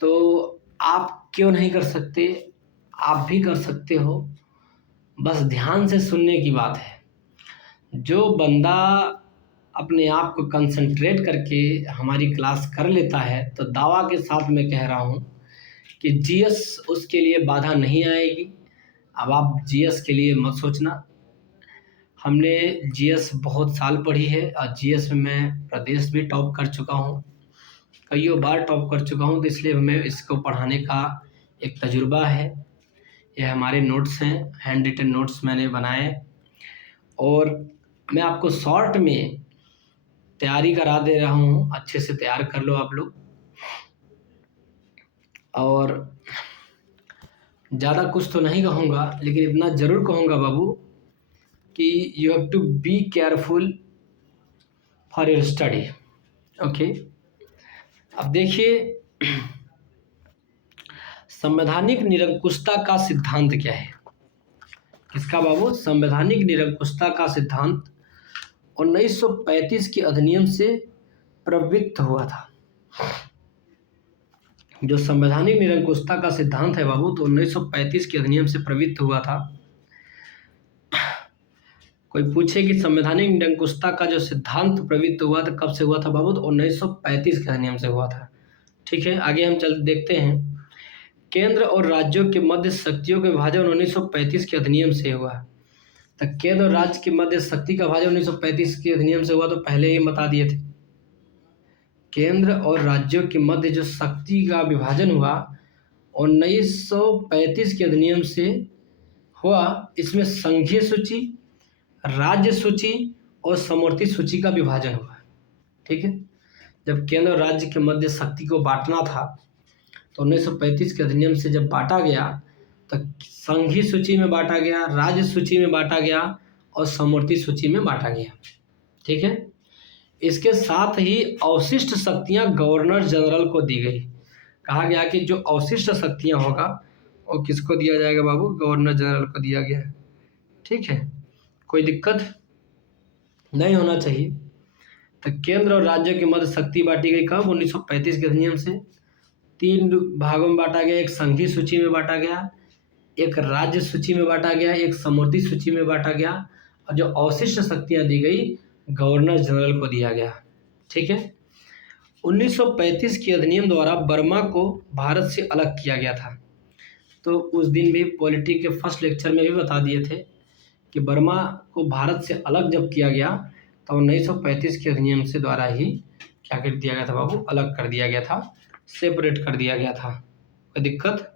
तो आप क्यों नहीं कर सकते? आप भी कर सकते हो, बस ध्यान से सुनने की बात है। जो बंदा अपने आप को कंसंट्रेट करके हमारी क्लास कर लेता है तो दावा के साथ मैं कह रहा हूँ कि GS उसके लिए बाधा नहीं आएगी। अब आप GS के लिए मत सोचना। हमने GS बहुत साल पढ़ी है और GS में मैं प्रदेश भी टॉप कर चुका हूँ, कईयों बार टॉप कर चुका हूँ। तो इसलिए हमें इसको पढ़ाने का एक तजुर्बा है। ये हमारे नोट्स हैं, हैंड रिटन नोट्स मैंने बनाए और मैं आपको शॉर्ट में तैयारी करा दे रहा हूँ। अच्छे से तैयार कर लो आप लोग। और ज़्यादा कुछ तो नहीं कहूँगा, लेकिन इतना ज़रूर कहूँगा बाबू कि you have to be careful for your study. Okay, अब देखिए संवैधानिक निरंकुशता का सिद्धांत क्या है? किसका बाबू? संवैधानिक निरंकुशता का सिद्धांत 1935 के अधिनियम से प्रवृत्त हुआ था। जो संवैधानिक निरंकुशता का सिद्धांत है बाबू, तो 1935 के अधिनियम से प्रवृत्त हुआ था। कोई पूछे कि संवैधानिक निरंकुशता का जो सिद्धांत प्रवृत्त हुआ था कब से हुआ था बाबू? तो 1935 के अधिनियम से हुआ था। ठीक है, आगे हम चल देखते हैं। केंद्र और राज्यों के मध्य शक्तियों का विभाजन 1935 के अधिनियम से हुआ। तो केंद्र और राज्य के मध्य शक्ति का विभाजन 1935 के अधिनियम से हुआ, तो पहले ही बता दिए थे। केंद्र और राज्यों के मध्य जो शक्ति का विभाजन हुआ 1935 के अधिनियम से हुआ। इसमें संघीय सूची, राज्य सूची और समवर्ती सूची का विभाजन हुआ। ठीक है, जब केंद्र और राज्य के मध्य शक्ति को बांटना था तो 1935 के अधिनियम से जब बांटा गया तो संघीय सूची में बांटा गया, राज्य सूची में बांटा गया और समवर्ती सूची में बांटा गया। ठीक है, इसके साथ ही अवशिष्ट शक्तियां गवर्नर जनरल को दी गई। कहा गया कि जो अवशिष्ट शक्तियां होगा वो किसको दिया जाएगा बाबू? गवर्नर जनरल को दिया गया है। ठीक है, कोई दिक्कत नहीं होना चाहिए। तो केंद्र और राज्यों के मध्य शक्ति बांटी गई कब? 1935 के अधिनियम से। 3 भागों में बांटा गया, एक संघीय सूची में बांटा गया, एक राज्य सूची में बांटा गया, एक समवर्ती सूची में बांटा गया और जो अवशिष्ट शक्तियां दी गई गवर्नर जनरल को दिया गया। ठीक है, 1935 के अधिनियम द्वारा बर्मा को भारत से अलग किया गया था। तो उस दिन भी पॉलिटी के फर्स्ट लेक्चर में भी बता दिए थे कि बर्मा को भारत से अलग जब किया गया तो 1935 के अधिनियम से द्वारा ही क्या कर दिया गया था बाबू? अलग कर दिया गया था, सेपरेट कर दिया गया था। कोई दिक्कत?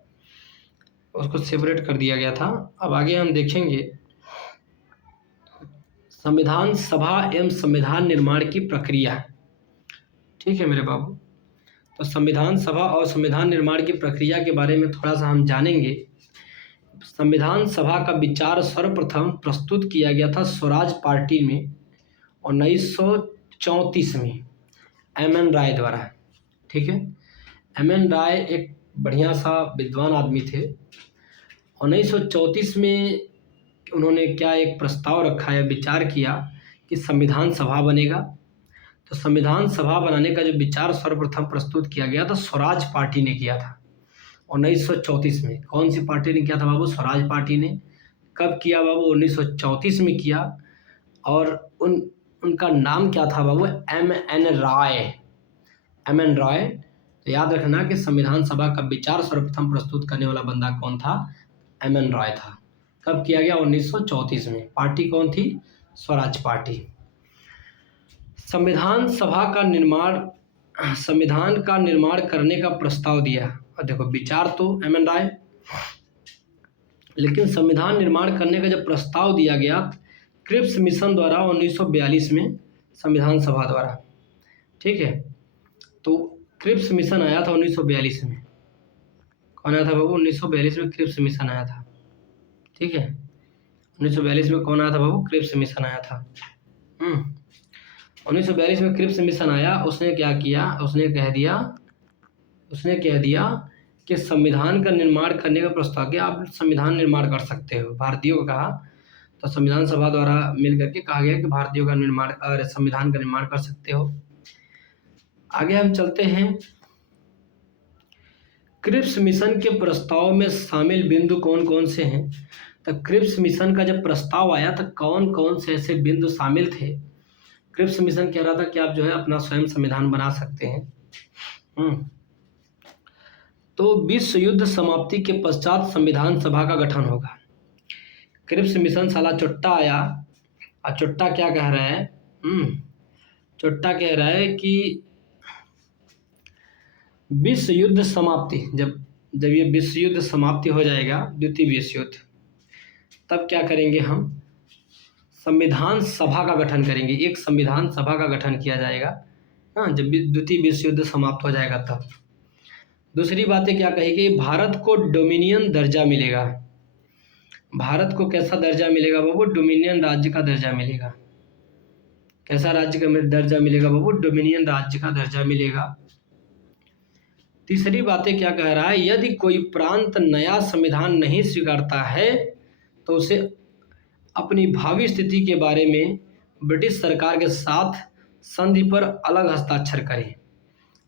उसको सेपरेट कर दिया गया था। अब आगे हम देखेंगे संविधान सभा एवं संविधान निर्माण की प्रक्रिया। ठीक है मेरे बाबू, तो संविधान सभा और संविधान निर्माण की प्रक्रिया के बारे में थोड़ा सा हम जानेंगे। संविधान सभा का विचार सर्वप्रथम प्रस्तुत किया गया था स्वराज पार्टी में 1934 में MN राय द्वारा। ठीक है, MN राय एक बढ़िया सा विद्वान आदमी थे। 1934 में उन्होंने क्या एक प्रस्ताव रखा है, विचार किया कि संविधान सभा बनेगा। तो संविधान सभा बनाने का जो विचार सर्वप्रथम प्रस्तुत किया गया था स्वराज पार्टी ने किया था 1934 में। कौन सी पार्टी ने किया था बाबू? स्वराज पार्टी ने। कब किया बाबू? 1934 में किया। और उनका नाम क्या था बाबू? M.N. राय। M.N. राय। तो याद रखना कि संविधान सभा का विचार सर्वप्रथम प्रस्तुत करने वाला बंदा कौन था? M.N. राय था। कब किया गया? 1934 में। पार्टी कौन थी? स्वराज पार्टी। संविधान का निर्माण करने का प्रस्ताव दिया। और देखो विचार तो M.N. राय, लेकिन संविधान निर्माण करने का जब प्रस्ताव दिया गया क्रिप्स मिशन द्वारा 1942 में, संविधान सभा द्वारा। ठीक है, तो क्रिप्स मिशन आया था 1942 में। कौन आया था बाबू? 1942 में क्रिप्स मिशन आया था। ठीक है, 1942 में कौन आया था बाबू? क्रिप्स मिशन आया था। 1942 में क्रिप्स मिशन आया। उसने क्या किया? उसने कह दिया कि संविधान का निर्माण करने का प्रस्ताव किया, आप संविधान निर्माण कर सकते हो। भारतीयों को कहा, तो संविधान सभा द्वारा मिल करके कहा गया कि भारतीयों का निर्माण और संविधान का निर्माण कर सकते हो। आगे हम चलते हैं। क्रिप्स मिशन के प्रस्ताव में शामिल बिंदु कौन कौन से हैं? तो क्रिप्स मिशन का जब प्रस्ताव आया तो कौन कौन से ऐसे बिंदु शामिल थे? क्रिप्स मिशन कह रहा था कि आप जो है अपना स्वयं संविधान बना सकते हैं। तो विश्व युद्ध समाप्ति के पश्चात संविधान सभा का गठन होगा। क्रिप्स मिशन साला चुट्टा आया, और चुट्टा क्या कह रहा है? चुट्टा कह रहा है कि विश्व युद्ध समाप्ति, जब ये विश्व युद्ध समाप्ति हो जाएगा, द्वितीय विश्व युद्ध, तब क्या करेंगे हम? संविधान सभा का गठन करेंगे। एक संविधान सभा का गठन किया जाएगा, हाँ, जब द्वितीय विश्व युद्ध समाप्त हो जाएगा तब। दूसरी बातें क्या कही गई? भारत को डोमिनियन दर्जा मिलेगा। भारत को कैसा दर्जा मिलेगा बाबू? डोमिनियन राज्य का दर्जा मिलेगा। कैसा राज्य का दर्जा मिलेगा बाबू? डोमिनियन राज्य का दर्जा मिलेगा। तीसरी बातें क्या कह रहा है? यदि कोई प्रांत नया संविधान नहीं स्वीकारता है तो उसे अपनी भावी स्थिति के बारे में ब्रिटिश सरकार के साथ संधि पर अलग हस्ताक्षर करें।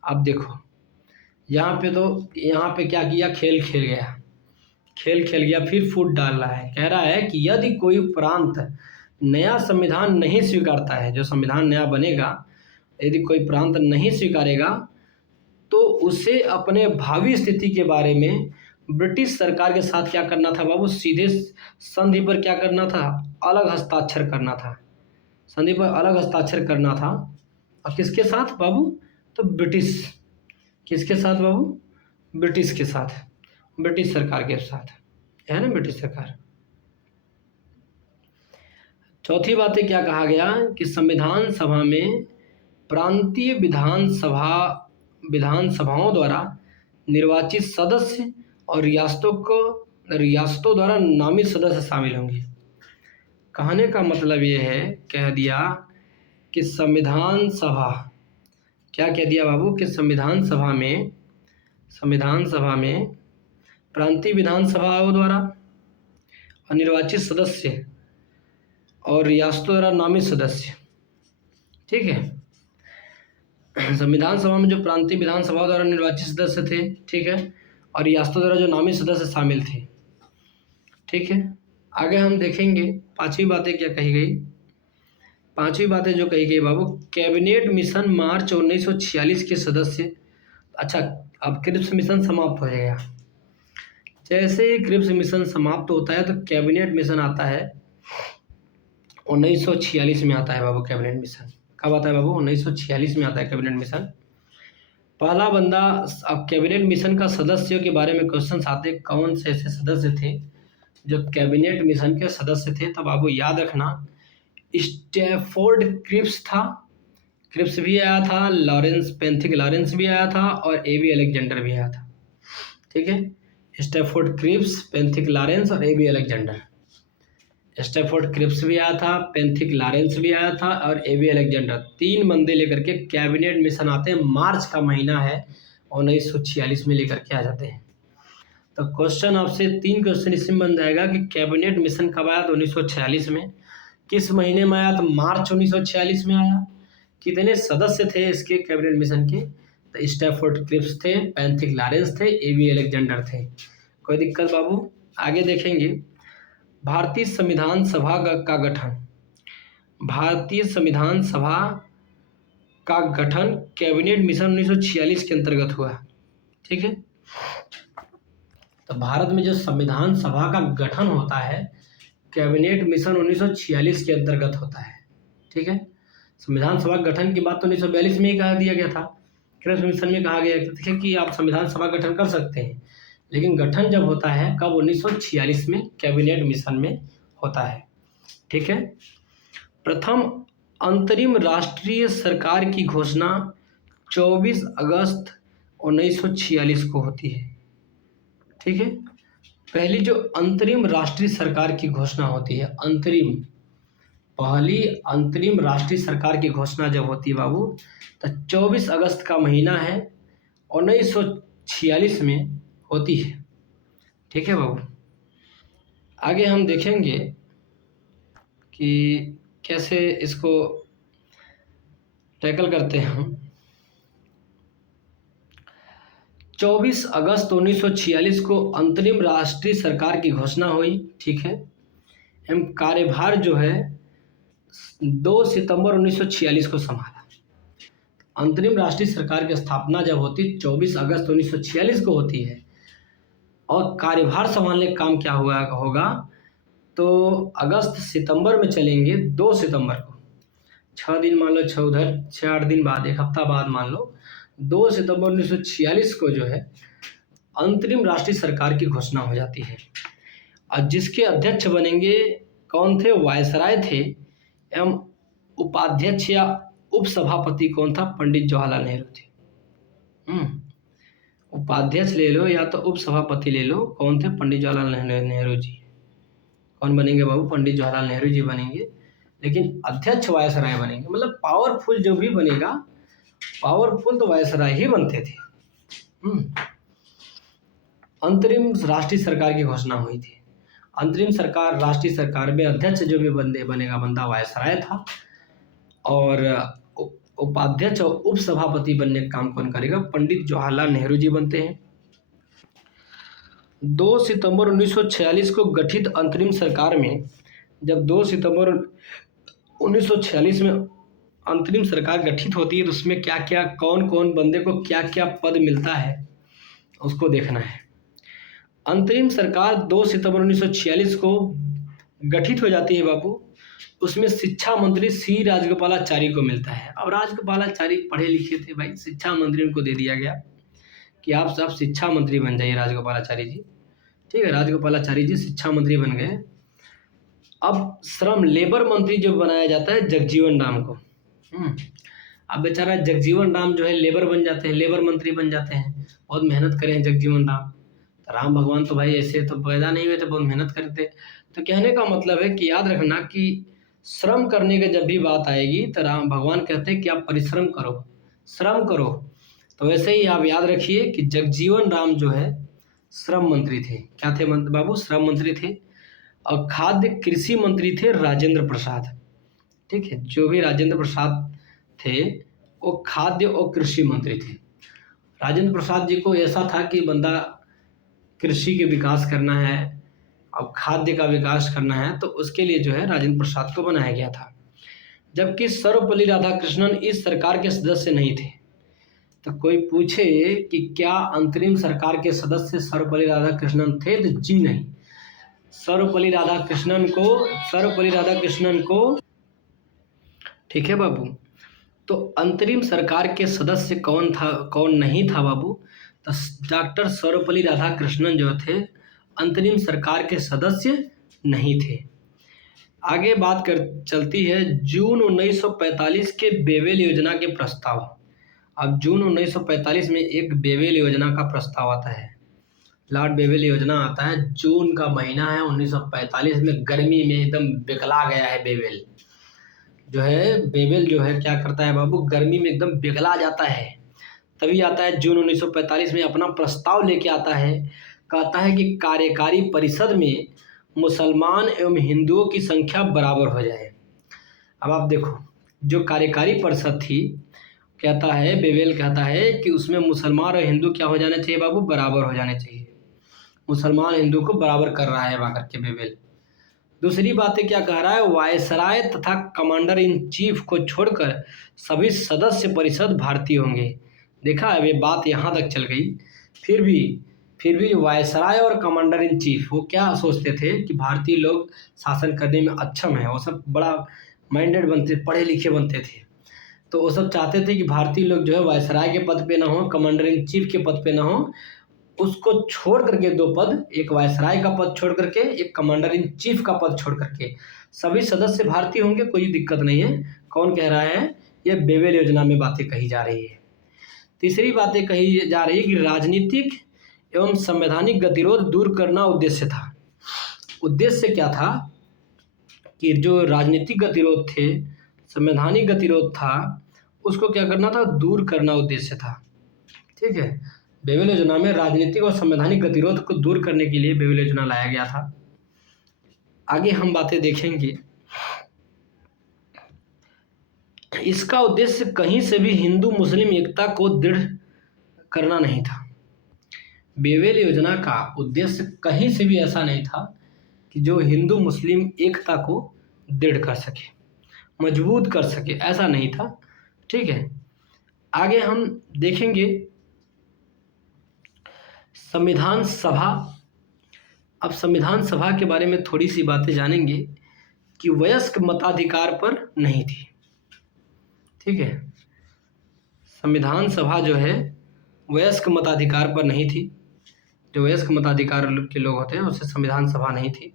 अब देखो यहाँ पे क्या किया? खेल खेल गया, फिर फूट डाल रहा है। कह रहा है कि यदि कोई प्रांत नया संविधान नहीं स्वीकारता है, जो संविधान नया बनेगा, यदि कोई प्रांत नहीं स्वीकारेगा तो उसे अपने भावी स्थिति के बारे में ब्रिटिश सरकार के साथ क्या करना था बाबू? सीधे संधि पर क्या करना था? अलग हस्ताक्षर करना था। संधि पर अलग हस्ताक्षर करना था। और किसके साथ बाबू? तो ब्रिटिश। किसके साथ बाबू? ब्रिटिश के साथ, ब्रिटिश सरकार के साथ, है ना, ब्रिटिश सरकार। चौथी बातें क्या कहा गया? कि संविधान सभा में प्रांतीय विधानसभाओं द्वारा निर्वाचित सदस्य और रियासतों द्वारा नामित सदस्य शामिल होंगे। कहने का मतलब ये है, कह दिया कि संविधान सभा, क्या कह दिया बाबू? कि संविधान सभा में प्रांतीय विधानसभाओं द्वारा और निर्वाचित सदस्य और रियासतों द्वारा नामित सदस्य। ठीक है, संविधान सभा में जो प्रांतीय विधानसभा द्वारा निर्वाचित सदस्य थे, ठीक है, और रियासतों द्वारा जो नामित सदस्य शामिल थे। ठीक है, आगे हम देखेंगे पांचवी बातें क्या कही गई। पांचवी बातें जो कही गई बाबू, कैबिनेट मिशन मार्च 1946 के सदस्य। अच्छा, अब क्रिप्स मिशन समाप्त हो जाएगा। जैसे ही क्रिप्स मिशन समाप्त होता है तो कैबिनेट मिशन आता है 1946 में आता है बाबू। कैबिनेट मिशन कब आता है बाबू? 1946 में आता है कैबिनेट मिशन। पहला बंदा, अब कैबिनेट मिशन का सदस्यों के बारे में क्वेश्चन आते, कौन से ऐसे सदस्य थे जो कैबिनेट मिशन के सदस्य थे? तब बाबू याद रखना, स्टैफोर्ड क्रिप्स था, क्रिप्स भी आया था, पेंथिक लॉरेंस भी आया था, और एबी अलेक्जेंडर भी आया था। ठीक है, स्टैफोर्ड क्रिप्स, पेंथिक लॉरेंस और एबी अलेक्जेंडर। स्टैफोर्ड क्रिप्स भी आया था, पेंथिक लॉरेंस भी आया था, और एबी अलेक्जेंडर। 3 बंदे लेकर के कैबिनेट मिशन आते हैं। मार्च का महीना है, 1946 में लेकर के आ जाते हैं। तो क्वेश्चन आपसे 3 क्वेश्चन इसमें बन जाएगा कि कैबिनेट मिशन कब आया? तो 1946 में। किस महीने में आया? तो मार्च 1946 में आया। कितने सदस्य थे इसके कैबिनेट मिशन के? तो स्टैफोर्ड क्रिप्स थे, पैंथिक लॉरेंस थे, एवी अलेक्जेंडर थे। कोई दिक्कत बाबू? आगे देखेंगे। भारतीय संविधान सभा का गठन। भारतीय संविधान सभा का गठन कैबिनेट मिशन 1946 के अंतर्गत हुआ। ठीक है, तो भारत में जो संविधान सभा का गठन होता है कैबिनेट मिशन 1946 के अंतर्गत होता है। ठीक है, संविधान सभा गठन की बात तो 1942 में ही कहा दिया गया था। क्रिप्स मिशन में कहा गया था कि आप संविधान सभा गठन कर सकते हैं, लेकिन गठन जब होता है कब? 1946 में कैबिनेट मिशन में होता है। ठीक है, प्रथम अंतरिम राष्ट्रीय सरकार की घोषणा 24 अगस्त 1946 को होती है। ठीक है, पहली जो अंतरिम राष्ट्रीय सरकार की घोषणा होती है, पहली अंतरिम राष्ट्रीय सरकार की घोषणा जब होती है बाबू, तो 24 अगस्त का महीना है 1946 में होती है। ठीक है बाबू, आगे हम देखेंगे कि कैसे इसको टैकल करते हैं हम। 24 अगस्त 1946 को अंतरिम राष्ट्रीय सरकार की घोषणा हुई। ठीक है, एवं कार्यभार जो है 2 सितंबर 1946 को संभाला। अंतरिम राष्ट्रीय सरकार की स्थापना जब होती 24 अगस्त 1946 को होती है, और कार्यभार संभालने का काम क्या होगा तो अगस्त सितंबर में चलेंगे 2 सितंबर को, 6 दिन मान लो, 6 उधर 6-8 दिन बाद, एक हफ्ता बाद मान लो, 2 सितंबर 1946 को जो है अंतरिम राष्ट्रीय सरकार की घोषणा हो जाती है। और जिसके अध्यक्ष बनेंगे कौन थे? वायसराय थे, एवं उपाध्यक्ष या उपसभापति कौन था? पंडित जवाहरलाल नेहरू थे। उपाध्यक्ष ले लो या तो उपसभापति ले लो, कौन थे? पंडित जवाहरलाल नेहरू जी। कौन बनेंगे बाबू? पंडित जवाहरलाल नेहरू जी बनेंगे, लेकिन अध्यक्ष वायसराय बनेंगे। मतलब पावरफुल जो भी बनेगा, पावरफुल तो वायसराय ही बनते थे। अंतरिम राष्ट्रीय सरकार की घोषणा हुई थी। अंतरिम सरकार राष्ट्रीय सरकार में अध्यक्ष जो भी बनेगा बंदा वायसराय था, और उपाध्यक्ष और उपसभापति बनने का काम कौन करेगा? पंडित जवाहरलाल नेहरू जी बनते हैं। 2 सितंबर 1946 को गठित अंतरिम सरकार में, जब 2 सितंबर 1946 में अंतरिम सरकार गठित होती है तो उसमें क्या क्या, कौन कौन बंदे को क्या क्या पद मिलता है उसको देखना है। अंतरिम सरकार 2 सितंबर 1946 को गठित हो जाती है बाबू। उसमें शिक्षा मंत्री सी राजगोपालाचारी को मिलता है। अब राजगोपालाचारी पढ़े लिखे थे भाई, शिक्षा मंत्री उनको दे दिया गया कि आप सब शिक्षा मंत्री बन जाइए राजगोपालाचारी जी। ठीक है, राजगोपालाचारी जी शिक्षा मंत्री बन गए। अब श्रम लेबर मंत्री जो बनाया जाता है जगजीवन राम को। अब बेचारा जगजीवन राम जो है लेबर बन जाते हैं, लेबर मंत्री बन जाते हैं। बहुत मेहनत करे हैं जगजीवन राम। राम भगवान तो भाई ऐसे तो पैदा नहीं हुए थे, बहुत मेहनत करते। तो कहने का मतलब है कि याद रखना कि श्रम करने की जब भी बात आएगी तो राम भगवान कहते हैं कि आप परिश्रम करो, श्रम करो। तो वैसे ही आप याद रखिए कि जगजीवन राम जो है श्रम मंत्री थे। क्या थे बाबू? श्रम मंत्री थे। और खाद्य कृषि मंत्री थे राजेंद्र प्रसाद। ठीक है, जो भी राजेंद्र प्रसाद थे वो खाद्य और कृषि मंत्री थे। राजेंद्र प्रसाद जी को ऐसा था कि बंदा कृषि के विकास करना है और खाद्य का विकास करना है, तो उसके लिए जो है राजेंद्र प्रसाद को बनाया गया था। जबकि सर्वपल्ली राधाकृष्णन इस सरकार के सदस्य नहीं थे। तो कोई पूछे कि क्या अंतरिम सरकार के सदस्य सर्वपल्ली राधाकृष्णन थे? तो जी नहीं। सर्वपल्ली राधाकृष्णन को ठीक है बाबू। तो अंतरिम सरकार के सदस्य कौन था, कौन नहीं था बाबू? तो डॉक्टर सर्वपल्ली राधाकृष्णन जो थे अंतरिम सरकार के सदस्य नहीं थे। आगे बात चलती है जून 1945 के बेवेल योजना के प्रस्ताव। अब जून 1945 में एक बेवेल योजना का प्रस्ताव आता है, लॉर्ड बेवेल योजना आता है। जून का महीना है 1945 में, गर्मी में एकदम बिगला गया है बेवेल जो है। बेवेल जो है क्या करता है बाबू? गर्मी में एकदम बिगला जाता है। तभी आता है जून 1945 में अपना प्रस्ताव लेके आता है, कहता है कि कार्यकारी परिषद में मुसलमान एवं हिंदुओं की संख्या बराबर हो जाए। अब आप देखो, जो कार्यकारी परिषद थी, कहता है, बेवेल कहता है कि उसमें मुसलमान और हिंदू क्या हो जाना चाहिए बाबू, बराबर हो जाने चाहिए। मुसलमान हिंदू को बराबर कर रहा है वहाँ करके बेवेल। दूसरी बातें क्या कह रहा है, वायसराय तथा कमांडर इन चीफ को छोड़कर सभी सदस्य परिषद भारतीय होंगे। देखा, अब ये बात यहाँ तक चल गई। फिर भी वायसराय और कमांडर इन चीफ वो क्या सोचते थे कि भारतीय लोग शासन करने में अक्षम है। वो सब बड़ा माइंडेड बनते, पढ़े लिखे बनते थे। तो वो सब चाहते थे कि भारतीय लोग जो है वायसराय के पद पे ना हो, कमांडर इन चीफ के पद पे ना हो, उसको छोड़ करके 2 पद, एक वायसराय का पद छोड़ करके, एक कमांडर इन चीफ का पद छोड़ करके सभी सदस्य भारतीय होंगे, कोई दिक्कत नहीं है। कौन कह रहा है, ये बेवेल योजना में बातें कही जा रही है। तीसरी बातें कही जा रही है कि राजनीतिक एवं संवैधानिक गतिरोध दूर करना उद्देश्य था। उद्देश्य क्या था कि जो राजनीतिक गतिरोध थे, संवैधानिक गतिरोध था, उसको क्या करना था, दूर करना उद्देश्य था। ठीक है, बेवेल योजना में राजनीतिक और संवैधानिक गतिरोध को दूर करने के लिए बेवेल योजना लाया गया था। आगे हम बातें देखेंगे। इसका उद्देश्य कहीं से भी हिंदू मुस्लिम एकता को दृढ़ करना नहीं था। बेवेल योजना का उद्देश्य कहीं से भी ऐसा नहीं था कि जो हिंदू मुस्लिम एकता को दृढ़ कर सके, मजबूत कर सके, ऐसा नहीं था। ठीक है, आगे हम देखेंगे संविधान सभा। अब संविधान सभा के बारे में थोड़ी सी बातें जानेंगे कि वयस्क मताधिकार पर नहीं थी। ठीक है, संविधान सभा जो है वयस्क मताधिकार पर नहीं थी। जो वयस्क मताधिकार के लोग होते हैं उससे संविधान सभा नहीं थी।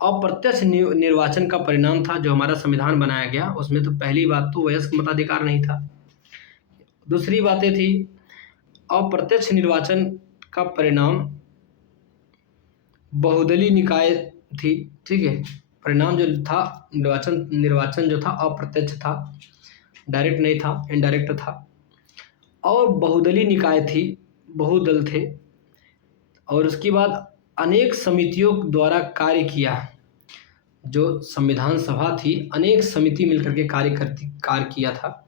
अप्रत्यक्ष निर्वाचन का परिणाम था जो हमारा संविधान बनाया गया, उसमें तो पहली बात तो वयस्क मताधिकार नहीं था। दूसरी बातें थी अप्रत्यक्ष निर्वाचन का परिणाम बहुदलीय निकाय थी। ठीक है, परिणाम जो था निर्वाचन जो था अप्रत्यक्ष था, डायरेक्ट नहीं था, इनडायरेक्ट था। और बहुदलीय निकाय थी, बहुदल थे। और उसके बाद अनेक समितियों द्वारा कार्य किया। जो संविधान सभा थी अनेक समिति मिलकर के कार्य किया था।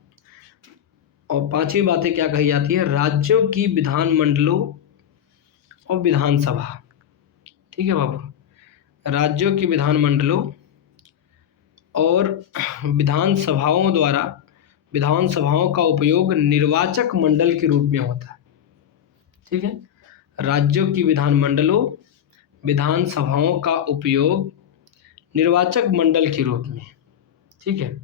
और पांचवी बातें क्या कही जाती है, राज्यों की विधानमंडलों और विधानसभा। ठीक है बाबू, राज्यों की विधानमंडलों और विधानसभाओं का उपयोग निर्वाचक मंडल के रूप में होता है। ठीक है, राज्यों की विधानमंडलों विधानसभाओं का उपयोग निर्वाचक मंडल के रूप में। ठीक है,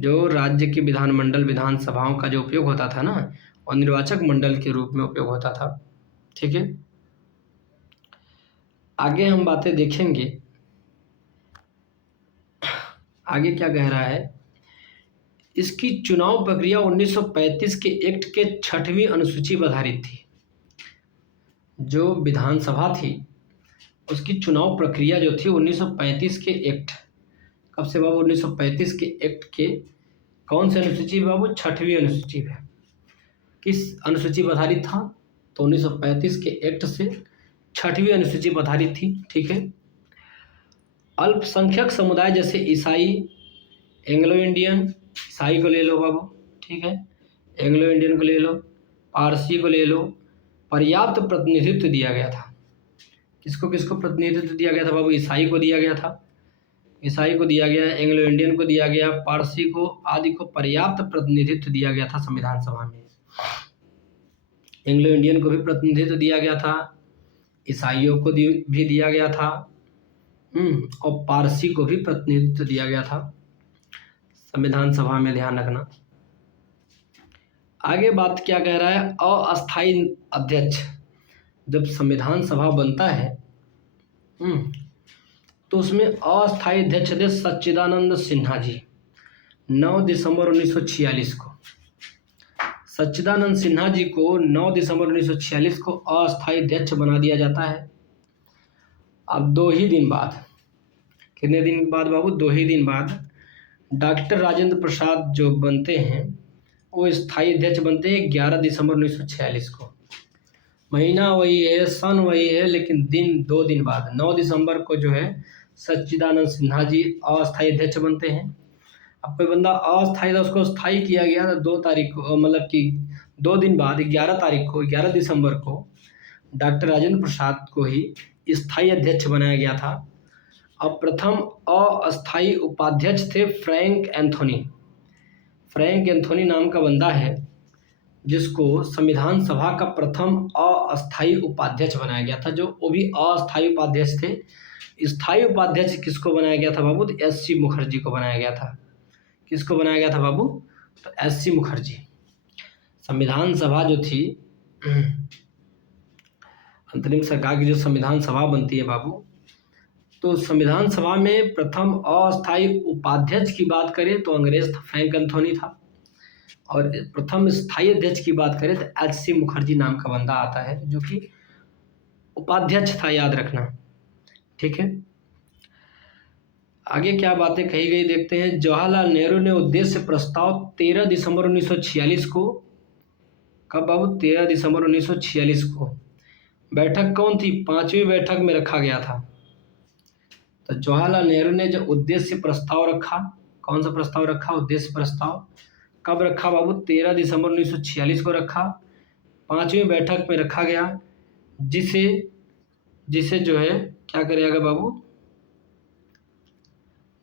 जो राज्य की विधानमंडल विधानसभाओं का जो उपयोग होता था ना, और निर्वाचक मंडल के रूप में उपयोग होता था। ठीक है, आगे हम बातें देखेंगे। आगे क्या कह रहा है, इसकी चुनाव प्रक्रिया 1935 के एक्ट के 6वीं अनुसूची पर आधारित थी। जो विधानसभा थी उसकी चुनाव प्रक्रिया जो थी 1935 के एक्ट, कब से बाबू, 1935 के एक्ट के कौन से अनुसूची बाबू, 6वीं अनुसूची पे। किस अनुसूची पर आधारित था, तो 1935 के एक्ट से 6वीं अनुसूची पर आधारित थी। ठीक है, अल्पसंख्यक समुदाय जैसे ईसाई, एंग्लो इंडियन, ईसाई को ले लो बाबू, ठीक है, एंग्लो इंडियन को ले लो, पारसी को ले लो, पर्याप्त प्रतिनिधित्व दिया गया था। किसको किसको प्रतिनिधित्व दिया गया था बाबू, ईसाई को दिया गया था, ईसाई को दिया गया, एंग्लो इंडियन को दिया गया, पारसी को आदि को पर्याप्त प्रतिनिधित्व दिया गया था संविधान सभा में। एंग्लो इंडियन को भी प्रतिनिधित्व दिया गया था, ईसाइयों को भी दिया गया था, और पारसी को भी प्रतिनिधित्व दिया गया था संविधान सभा में, ध्यान रखना। आगे बात क्या कह रहा है, अस्थायी अध्यक्ष। जब संविधान सभा बनता है तो उसमें अस्थायी अध्यक्ष थे सच्चिदानंद सिन्हा जी। 9 दिसंबर 1946 को सच्चिदानंद सिन्हा जी को 9 दिसंबर 1946 को अस्थायी अध्यक्ष बना दिया जाता है। अब 2 ही दिन बाद, कितने दिन बाद बाबू, 2 ही दिन बाद डॉक्टर राजेंद्र प्रसाद जो बनते हैं वो स्थायी अध्यक्ष बनते हैं 11 दिसंबर 1946 को। महीना वही है, सन वही है, लेकिन दिन 2 दिन बाद 9 दिसंबर को जो है सच्चिदानंद सिन्हा जी अस्थायी अध्यक्ष बनते हैं। अब कोई बंदा अस्थायी था, उसको स्थायी किया गया था 2 तारीख को, मतलब कि 2 दिन बाद 11 तारीख को, 11 दिसंबर को डॉक्टर राजेंद्र प्रसाद को ही स्थायी अध्यक्ष बनाया गया था। अब प्रथम अस्थायी उपाध्यक्ष थे फ्रैंक एंथोनी। फ्रैंक एंथोनी नाम का बंदा है जिसको संविधान सभा का प्रथम अस्थायी उपाध्यक्ष बनाया गया था, जो वो भी अस्थायी उपाध्यक्ष थे। स्थायी उपाध्यक्ष किसको बनाया गया था बाबू? तो एस.सी. मुखर्जी को बनाया गया था। किसको बनाया गया था बाबू? तो एस.सी. मुखर्जी। संविधान सभा जो थी, अंतरिम सरकार की जो संविधान सभा बनती है बाबू, तो संविधान सभा में प्रथम अस्थायी उपाध्यक्ष की बात करें तो अंग्रेज था, फ्रैंक एंथोनी था। और प्रथम स्थायी अध्यक्ष की बात करें तो एच.सी. मुखर्जी नाम का बंदा आता है, जो कि उपाध्यक्ष था, याद रखना। ठीक है, आगे क्या बातें कही गई देखते हैं। जवाहरलाल नेहरू ने उद्देश्य प्रस्ताव 13 दिसंबर 1946 को, कब बाबू? 13 दिसंबर 1946 को। बैठक कौन थी? 5वीं बैठक में रखा गया था। तो जवाहरलाल नेहरू ने जो उद्देश्य प्रस्ताव रखा, कौन सा प्रस्ताव रखा? उद्देश्य प्रस्ताव। कब रखा बाबू? 13 दिसंबर 1946 को रखा, 5वीं बैठक में रखा गया, जिसे जो है क्या करेगा बाबू?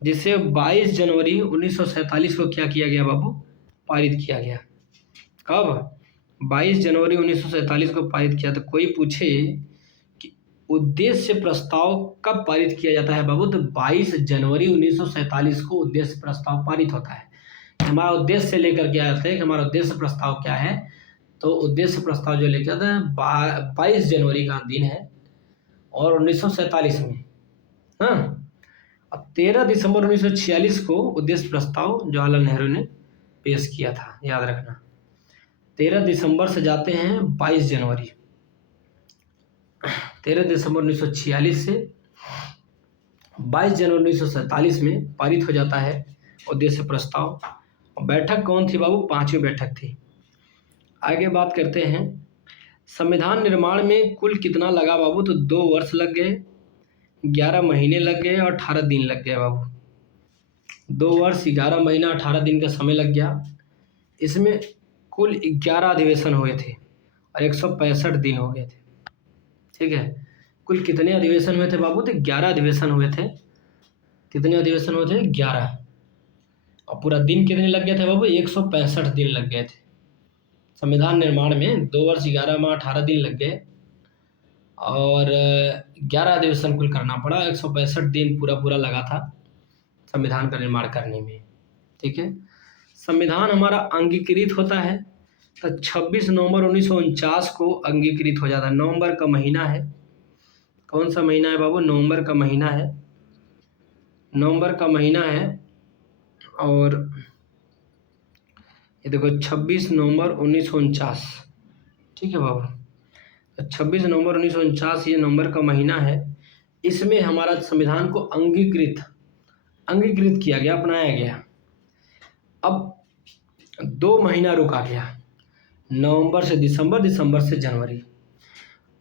जिसे 22 जनवरी 1947 को क्या किया गया बाबू? पारित किया गया। कब? 22 जनवरी 1947 को पारित किया। तो कोई पूछे कि उद्देश्य प्रस्ताव कब पारित किया जाता है बाबू? तो 22 जनवरी 1947 को उद्देश्य प्रस्ताव पारित होता है। हमारा उद्देश्य से लेकर के आते हैं कि हमारा उद्देश्य प्रस्ताव क्या है। तो उद्देश्य प्रस्ताव जो लेकर आते हैं 22 जनवरी का दिन है और 1947 में, हाँ। अब 13 दिसंबर 1946 को उद्देश्य प्रस्ताव जवाहरलाल नेहरू ने पेश किया था, याद रखना। 13 दिसंबर से जाते हैं 22 जनवरी। 13 दिसंबर 1946 से 22 जनवरी 1947 में पारित हो जाता है उद्देश्य प्रस्ताव। बैठक कौन थी बाबू? 5वीं बैठक थी। आगे बात करते हैं, संविधान निर्माण में कुल कितना लगा बाबू? तो 2 वर्ष लग गए, 11 महीने लग गए और 18 दिन लग गए बाबू। 2 वर्ष 11 महीना 18 दिन का समय लग गया। इसमें कुल 11 अधिवेशन हुए थे और 165 दिन हो गए थे। ठीक है, कुल कितने अधिवेशन हुए थे बाबू? तो 11 अधिवेशन हुए थे। कितने अधिवेशन हुए थे? 11। और पूरा दिन कितने लग गए थे बाबू? 165 दिन लग गए थे। संविधान निर्माण में 2 वर्ष 11 माह 18 दिन लग गए और 11 अधिवेशन कुल करना पड़ा। 165 दिन पूरा लगा था संविधान का निर्माण करने में। ठीक है, संविधान हमारा अंगीकृत होता है तो 26 नवंबर 1949 को अंगीकृत हो जाता है। नवंबर का महीना है। कौन सा महीना है बाबू? नवंबर का महीना है। नवंबर का महीना है और ये देखो 26 नवंबर 1949। ठीक है बाबू, तो 26 नवंबर 1949 ये नवंबर का महीना है। इसमें हमारा संविधान को अंगीकृत किया गया, अपनाया गया। अब 2 महीना रुका गया, नवंबर से दिसंबर, दिसंबर से जनवरी।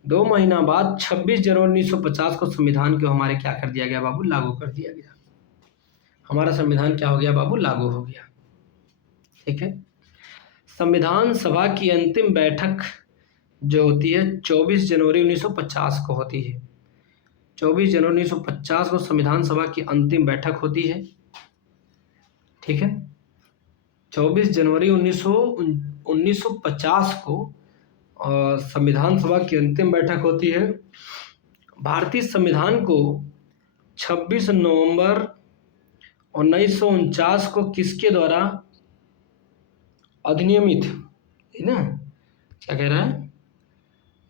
2 महीना बाद 26 जनवरी 1950 को संविधान को हमारे क्या कर दिया गया बाबू? लागू कर दिया गया। हमारा संविधान क्या हो गया बाबू? लागू हो गया। ठीक है, संविधान सभा की अंतिम बैठक जो होती है 24 जनवरी 1950 को होती है। 24 जनवरी 1950 को संविधान सभा की अंतिम बैठक होती है। ठीक है, 24 जनवरी 1950 को संविधान सभा की अंतिम बैठक होती है। भारतीय संविधान को 26 नवंबर 1949 को किसके द्वारा अधिनियमित, है ना, क्या कह रहा है?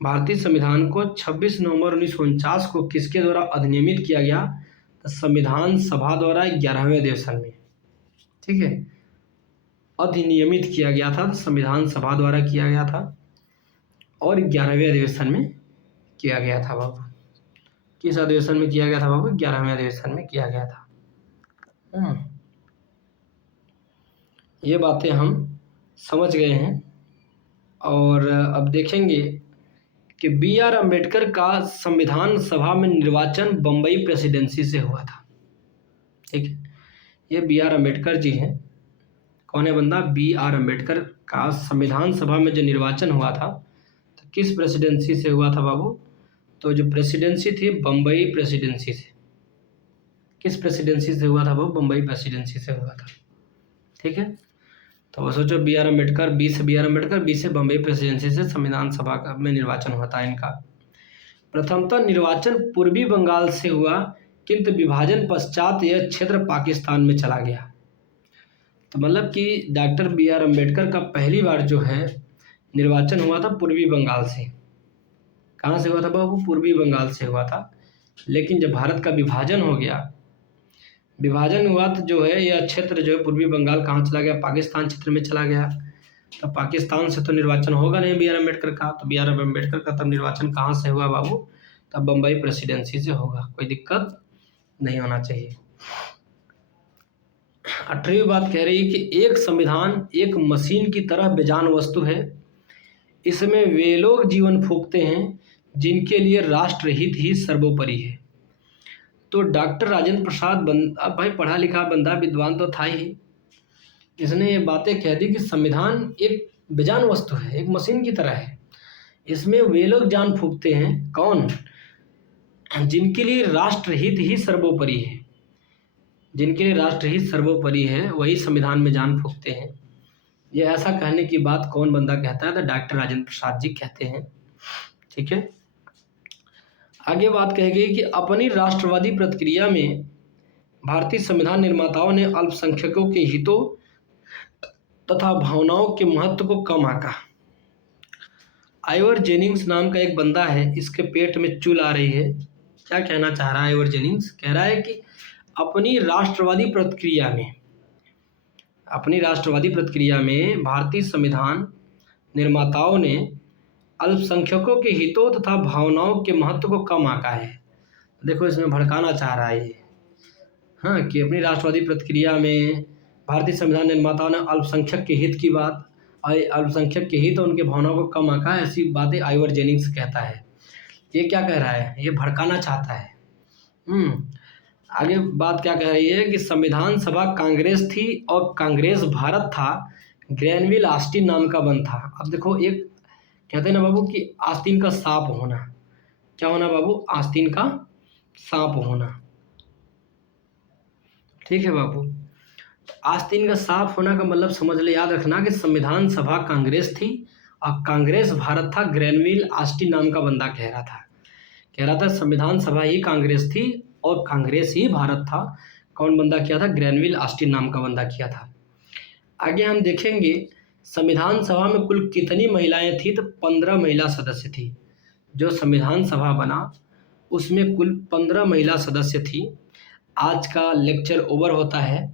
भारतीय संविधान को 26 नवंबर 1949 को किसके द्वारा अधिनियमित किया गया? तो संविधान सभा द्वारा 11वें अधिवेशन में। ठीक है, अधिनियमित किया गया था, संविधान सभा द्वारा किया गया था और 11वें अधिवेशन में किया गया था बाबू। किस अधिवेशन में किया गया था बाबू? 11वें अधिवेशन में किया गया था। ये बातें हम समझ गए हैं और अब देखेंगे कि B.R. अम्बेडकर का संविधान सभा में निर्वाचन बम्बई प्रेसिडेंसी से हुआ था। ठीक है, ये बी आर अम्बेडकर जी हैं। कौन है बंदा? बी आर अम्बेडकर का संविधान सभा में जो निर्वाचन हुआ था तो किस प्रेसिडेंसी से हुआ था बाबू? तो जो प्रेसिडेंसी थी बम्बई प्रेसिडेंसी से। किस प्रेसिडेंसी से हुआ था वो? बम्बई प्रेसिडेंसी से हुआ था। ठीक है, तो वो सोचो बी आर अम्बेडकर, बी से बी आर अम्बेडकर, बी से बम्बई प्रेसिडेंसी से संविधान सभा का में निर्वाचन हुआ था इनका। प्रथमतः निर्वाचन पूर्वी बंगाल से हुआ, किंतु विभाजन पश्चात यह क्षेत्र पाकिस्तान में चला गया। तो मतलब कि डॉक्टर बी आर अम्बेडकर का पहली बार जो है निर्वाचन हुआ था पूर्वी बंगाल से। कहाँ से हुआ था बाबू? पूर्वी बंगाल से हुआ था। लेकिन जब भारत का विभाजन हो गया, विभाजन हुआ तो जो है यह क्षेत्र जो है पूर्वी बंगाल कहाँ चला गया? पाकिस्तान क्षेत्र में चला गया। तो पाकिस्तान से तो निर्वाचन होगा नहीं बी आर अम्बेडकर का, तो बी आर अम्बेडकर का तब निर्वाचन कहाँ से हुआ बाबू? तब बम्बई प्रेसिडेंसी से होगा। कोई दिक्कत नहीं होना चाहिए। 18वीं बात कह रही है कि एक संविधान एक मशीन की तरह बेजान वस्तु है। इसमें वे लोग जीवन फूंकते हैं जिनके लिए राष्ट्रहित ही सर्वोपरि है। तो डॉक्टर राजेंद्र प्रसाद अब भाई पढ़ा लिखा बंदा, विद्वान तो था ही, इसने ये बातें कह दी कि संविधान एक बेजान वस्तु है, एक मशीन की तरह है। इसमें वे लोग जान फूंकते हैं, कौन? जिनके लिए राष्ट्रहित ही सर्वोपरि है। जिनके लिए राष्ट्रहित सर्वोपरि है वही संविधान में जान फूंकते हैं। ये ऐसा कहने की बात कौन बंदा कहता है? तो डॉक्टर राजेंद्र प्रसाद जी कहते हैं। ठीक है, आगे बात कही गई कि अपनी राष्ट्रवादी प्रतिक्रिया में भारतीय संविधान निर्माताओं ने अल्पसंख्यकों के हितों तथा भावनाओं के महत्व को कम आंका। आइवर जेनिंग्स नाम का एक बंदा है, इसके पेट में चूल आ रही है। क्या कहना चाह रहा है आइवर जेनिंग्स? कह रहा है कि अपनी राष्ट्रवादी प्रतिक्रिया में भारतीय संविधान निर्माताओं ने अल्पसंख्यकों के हितों तथा भावनाओं के महत्व को कम आंका है। देखो इसमें भड़काना चाह रहा है ये, हाँ, कि अपनी राष्ट्रवादी प्रतिक्रिया में भारतीय संविधान निर्माताओं ने अल्पसंख्यक के हित की बात, अल्पसंख्यक के हित और उनके भावनाओं को कम आंका है, ऐसी बातें आइवर जेनिंग्स कहता है। ये क्या कह रहा है? ये भड़काना चाहता है। आगे बात क्या कह रही है कि संविधान सभा कांग्रेस थी और कांग्रेस भारत था, ग्रैनविल ऑस्टिन नाम का बंद था। अब देखो, एक कहते हैं ना बाबू कि आस्तीन का सांप होना। क्या होना बाबू? आस्तीन का सांप होना। ठीक है बाबू, आस्तीन का सांप होना का मतलब समझ ले, याद रखना कि संविधान सभा कांग्रेस थी और कांग्रेस भारत था, ग्रैनविल ऑस्टिन नाम का बंदा कह रहा था संविधान सभा ही कांग्रेस थी और कांग्रेस ही भारत था। कौन बंदा किया था? ग्रैनविल ऑस्टिन नाम का बंदा किया था। आगे हम देखेंगे संविधान सभा में कुल कितनी महिलाएं थी? तो 15 महिला सदस्य थी। जो संविधान सभा बना उसमें कुल 15 महिला सदस्य थी। आज का लेक्चर ओवर होता है।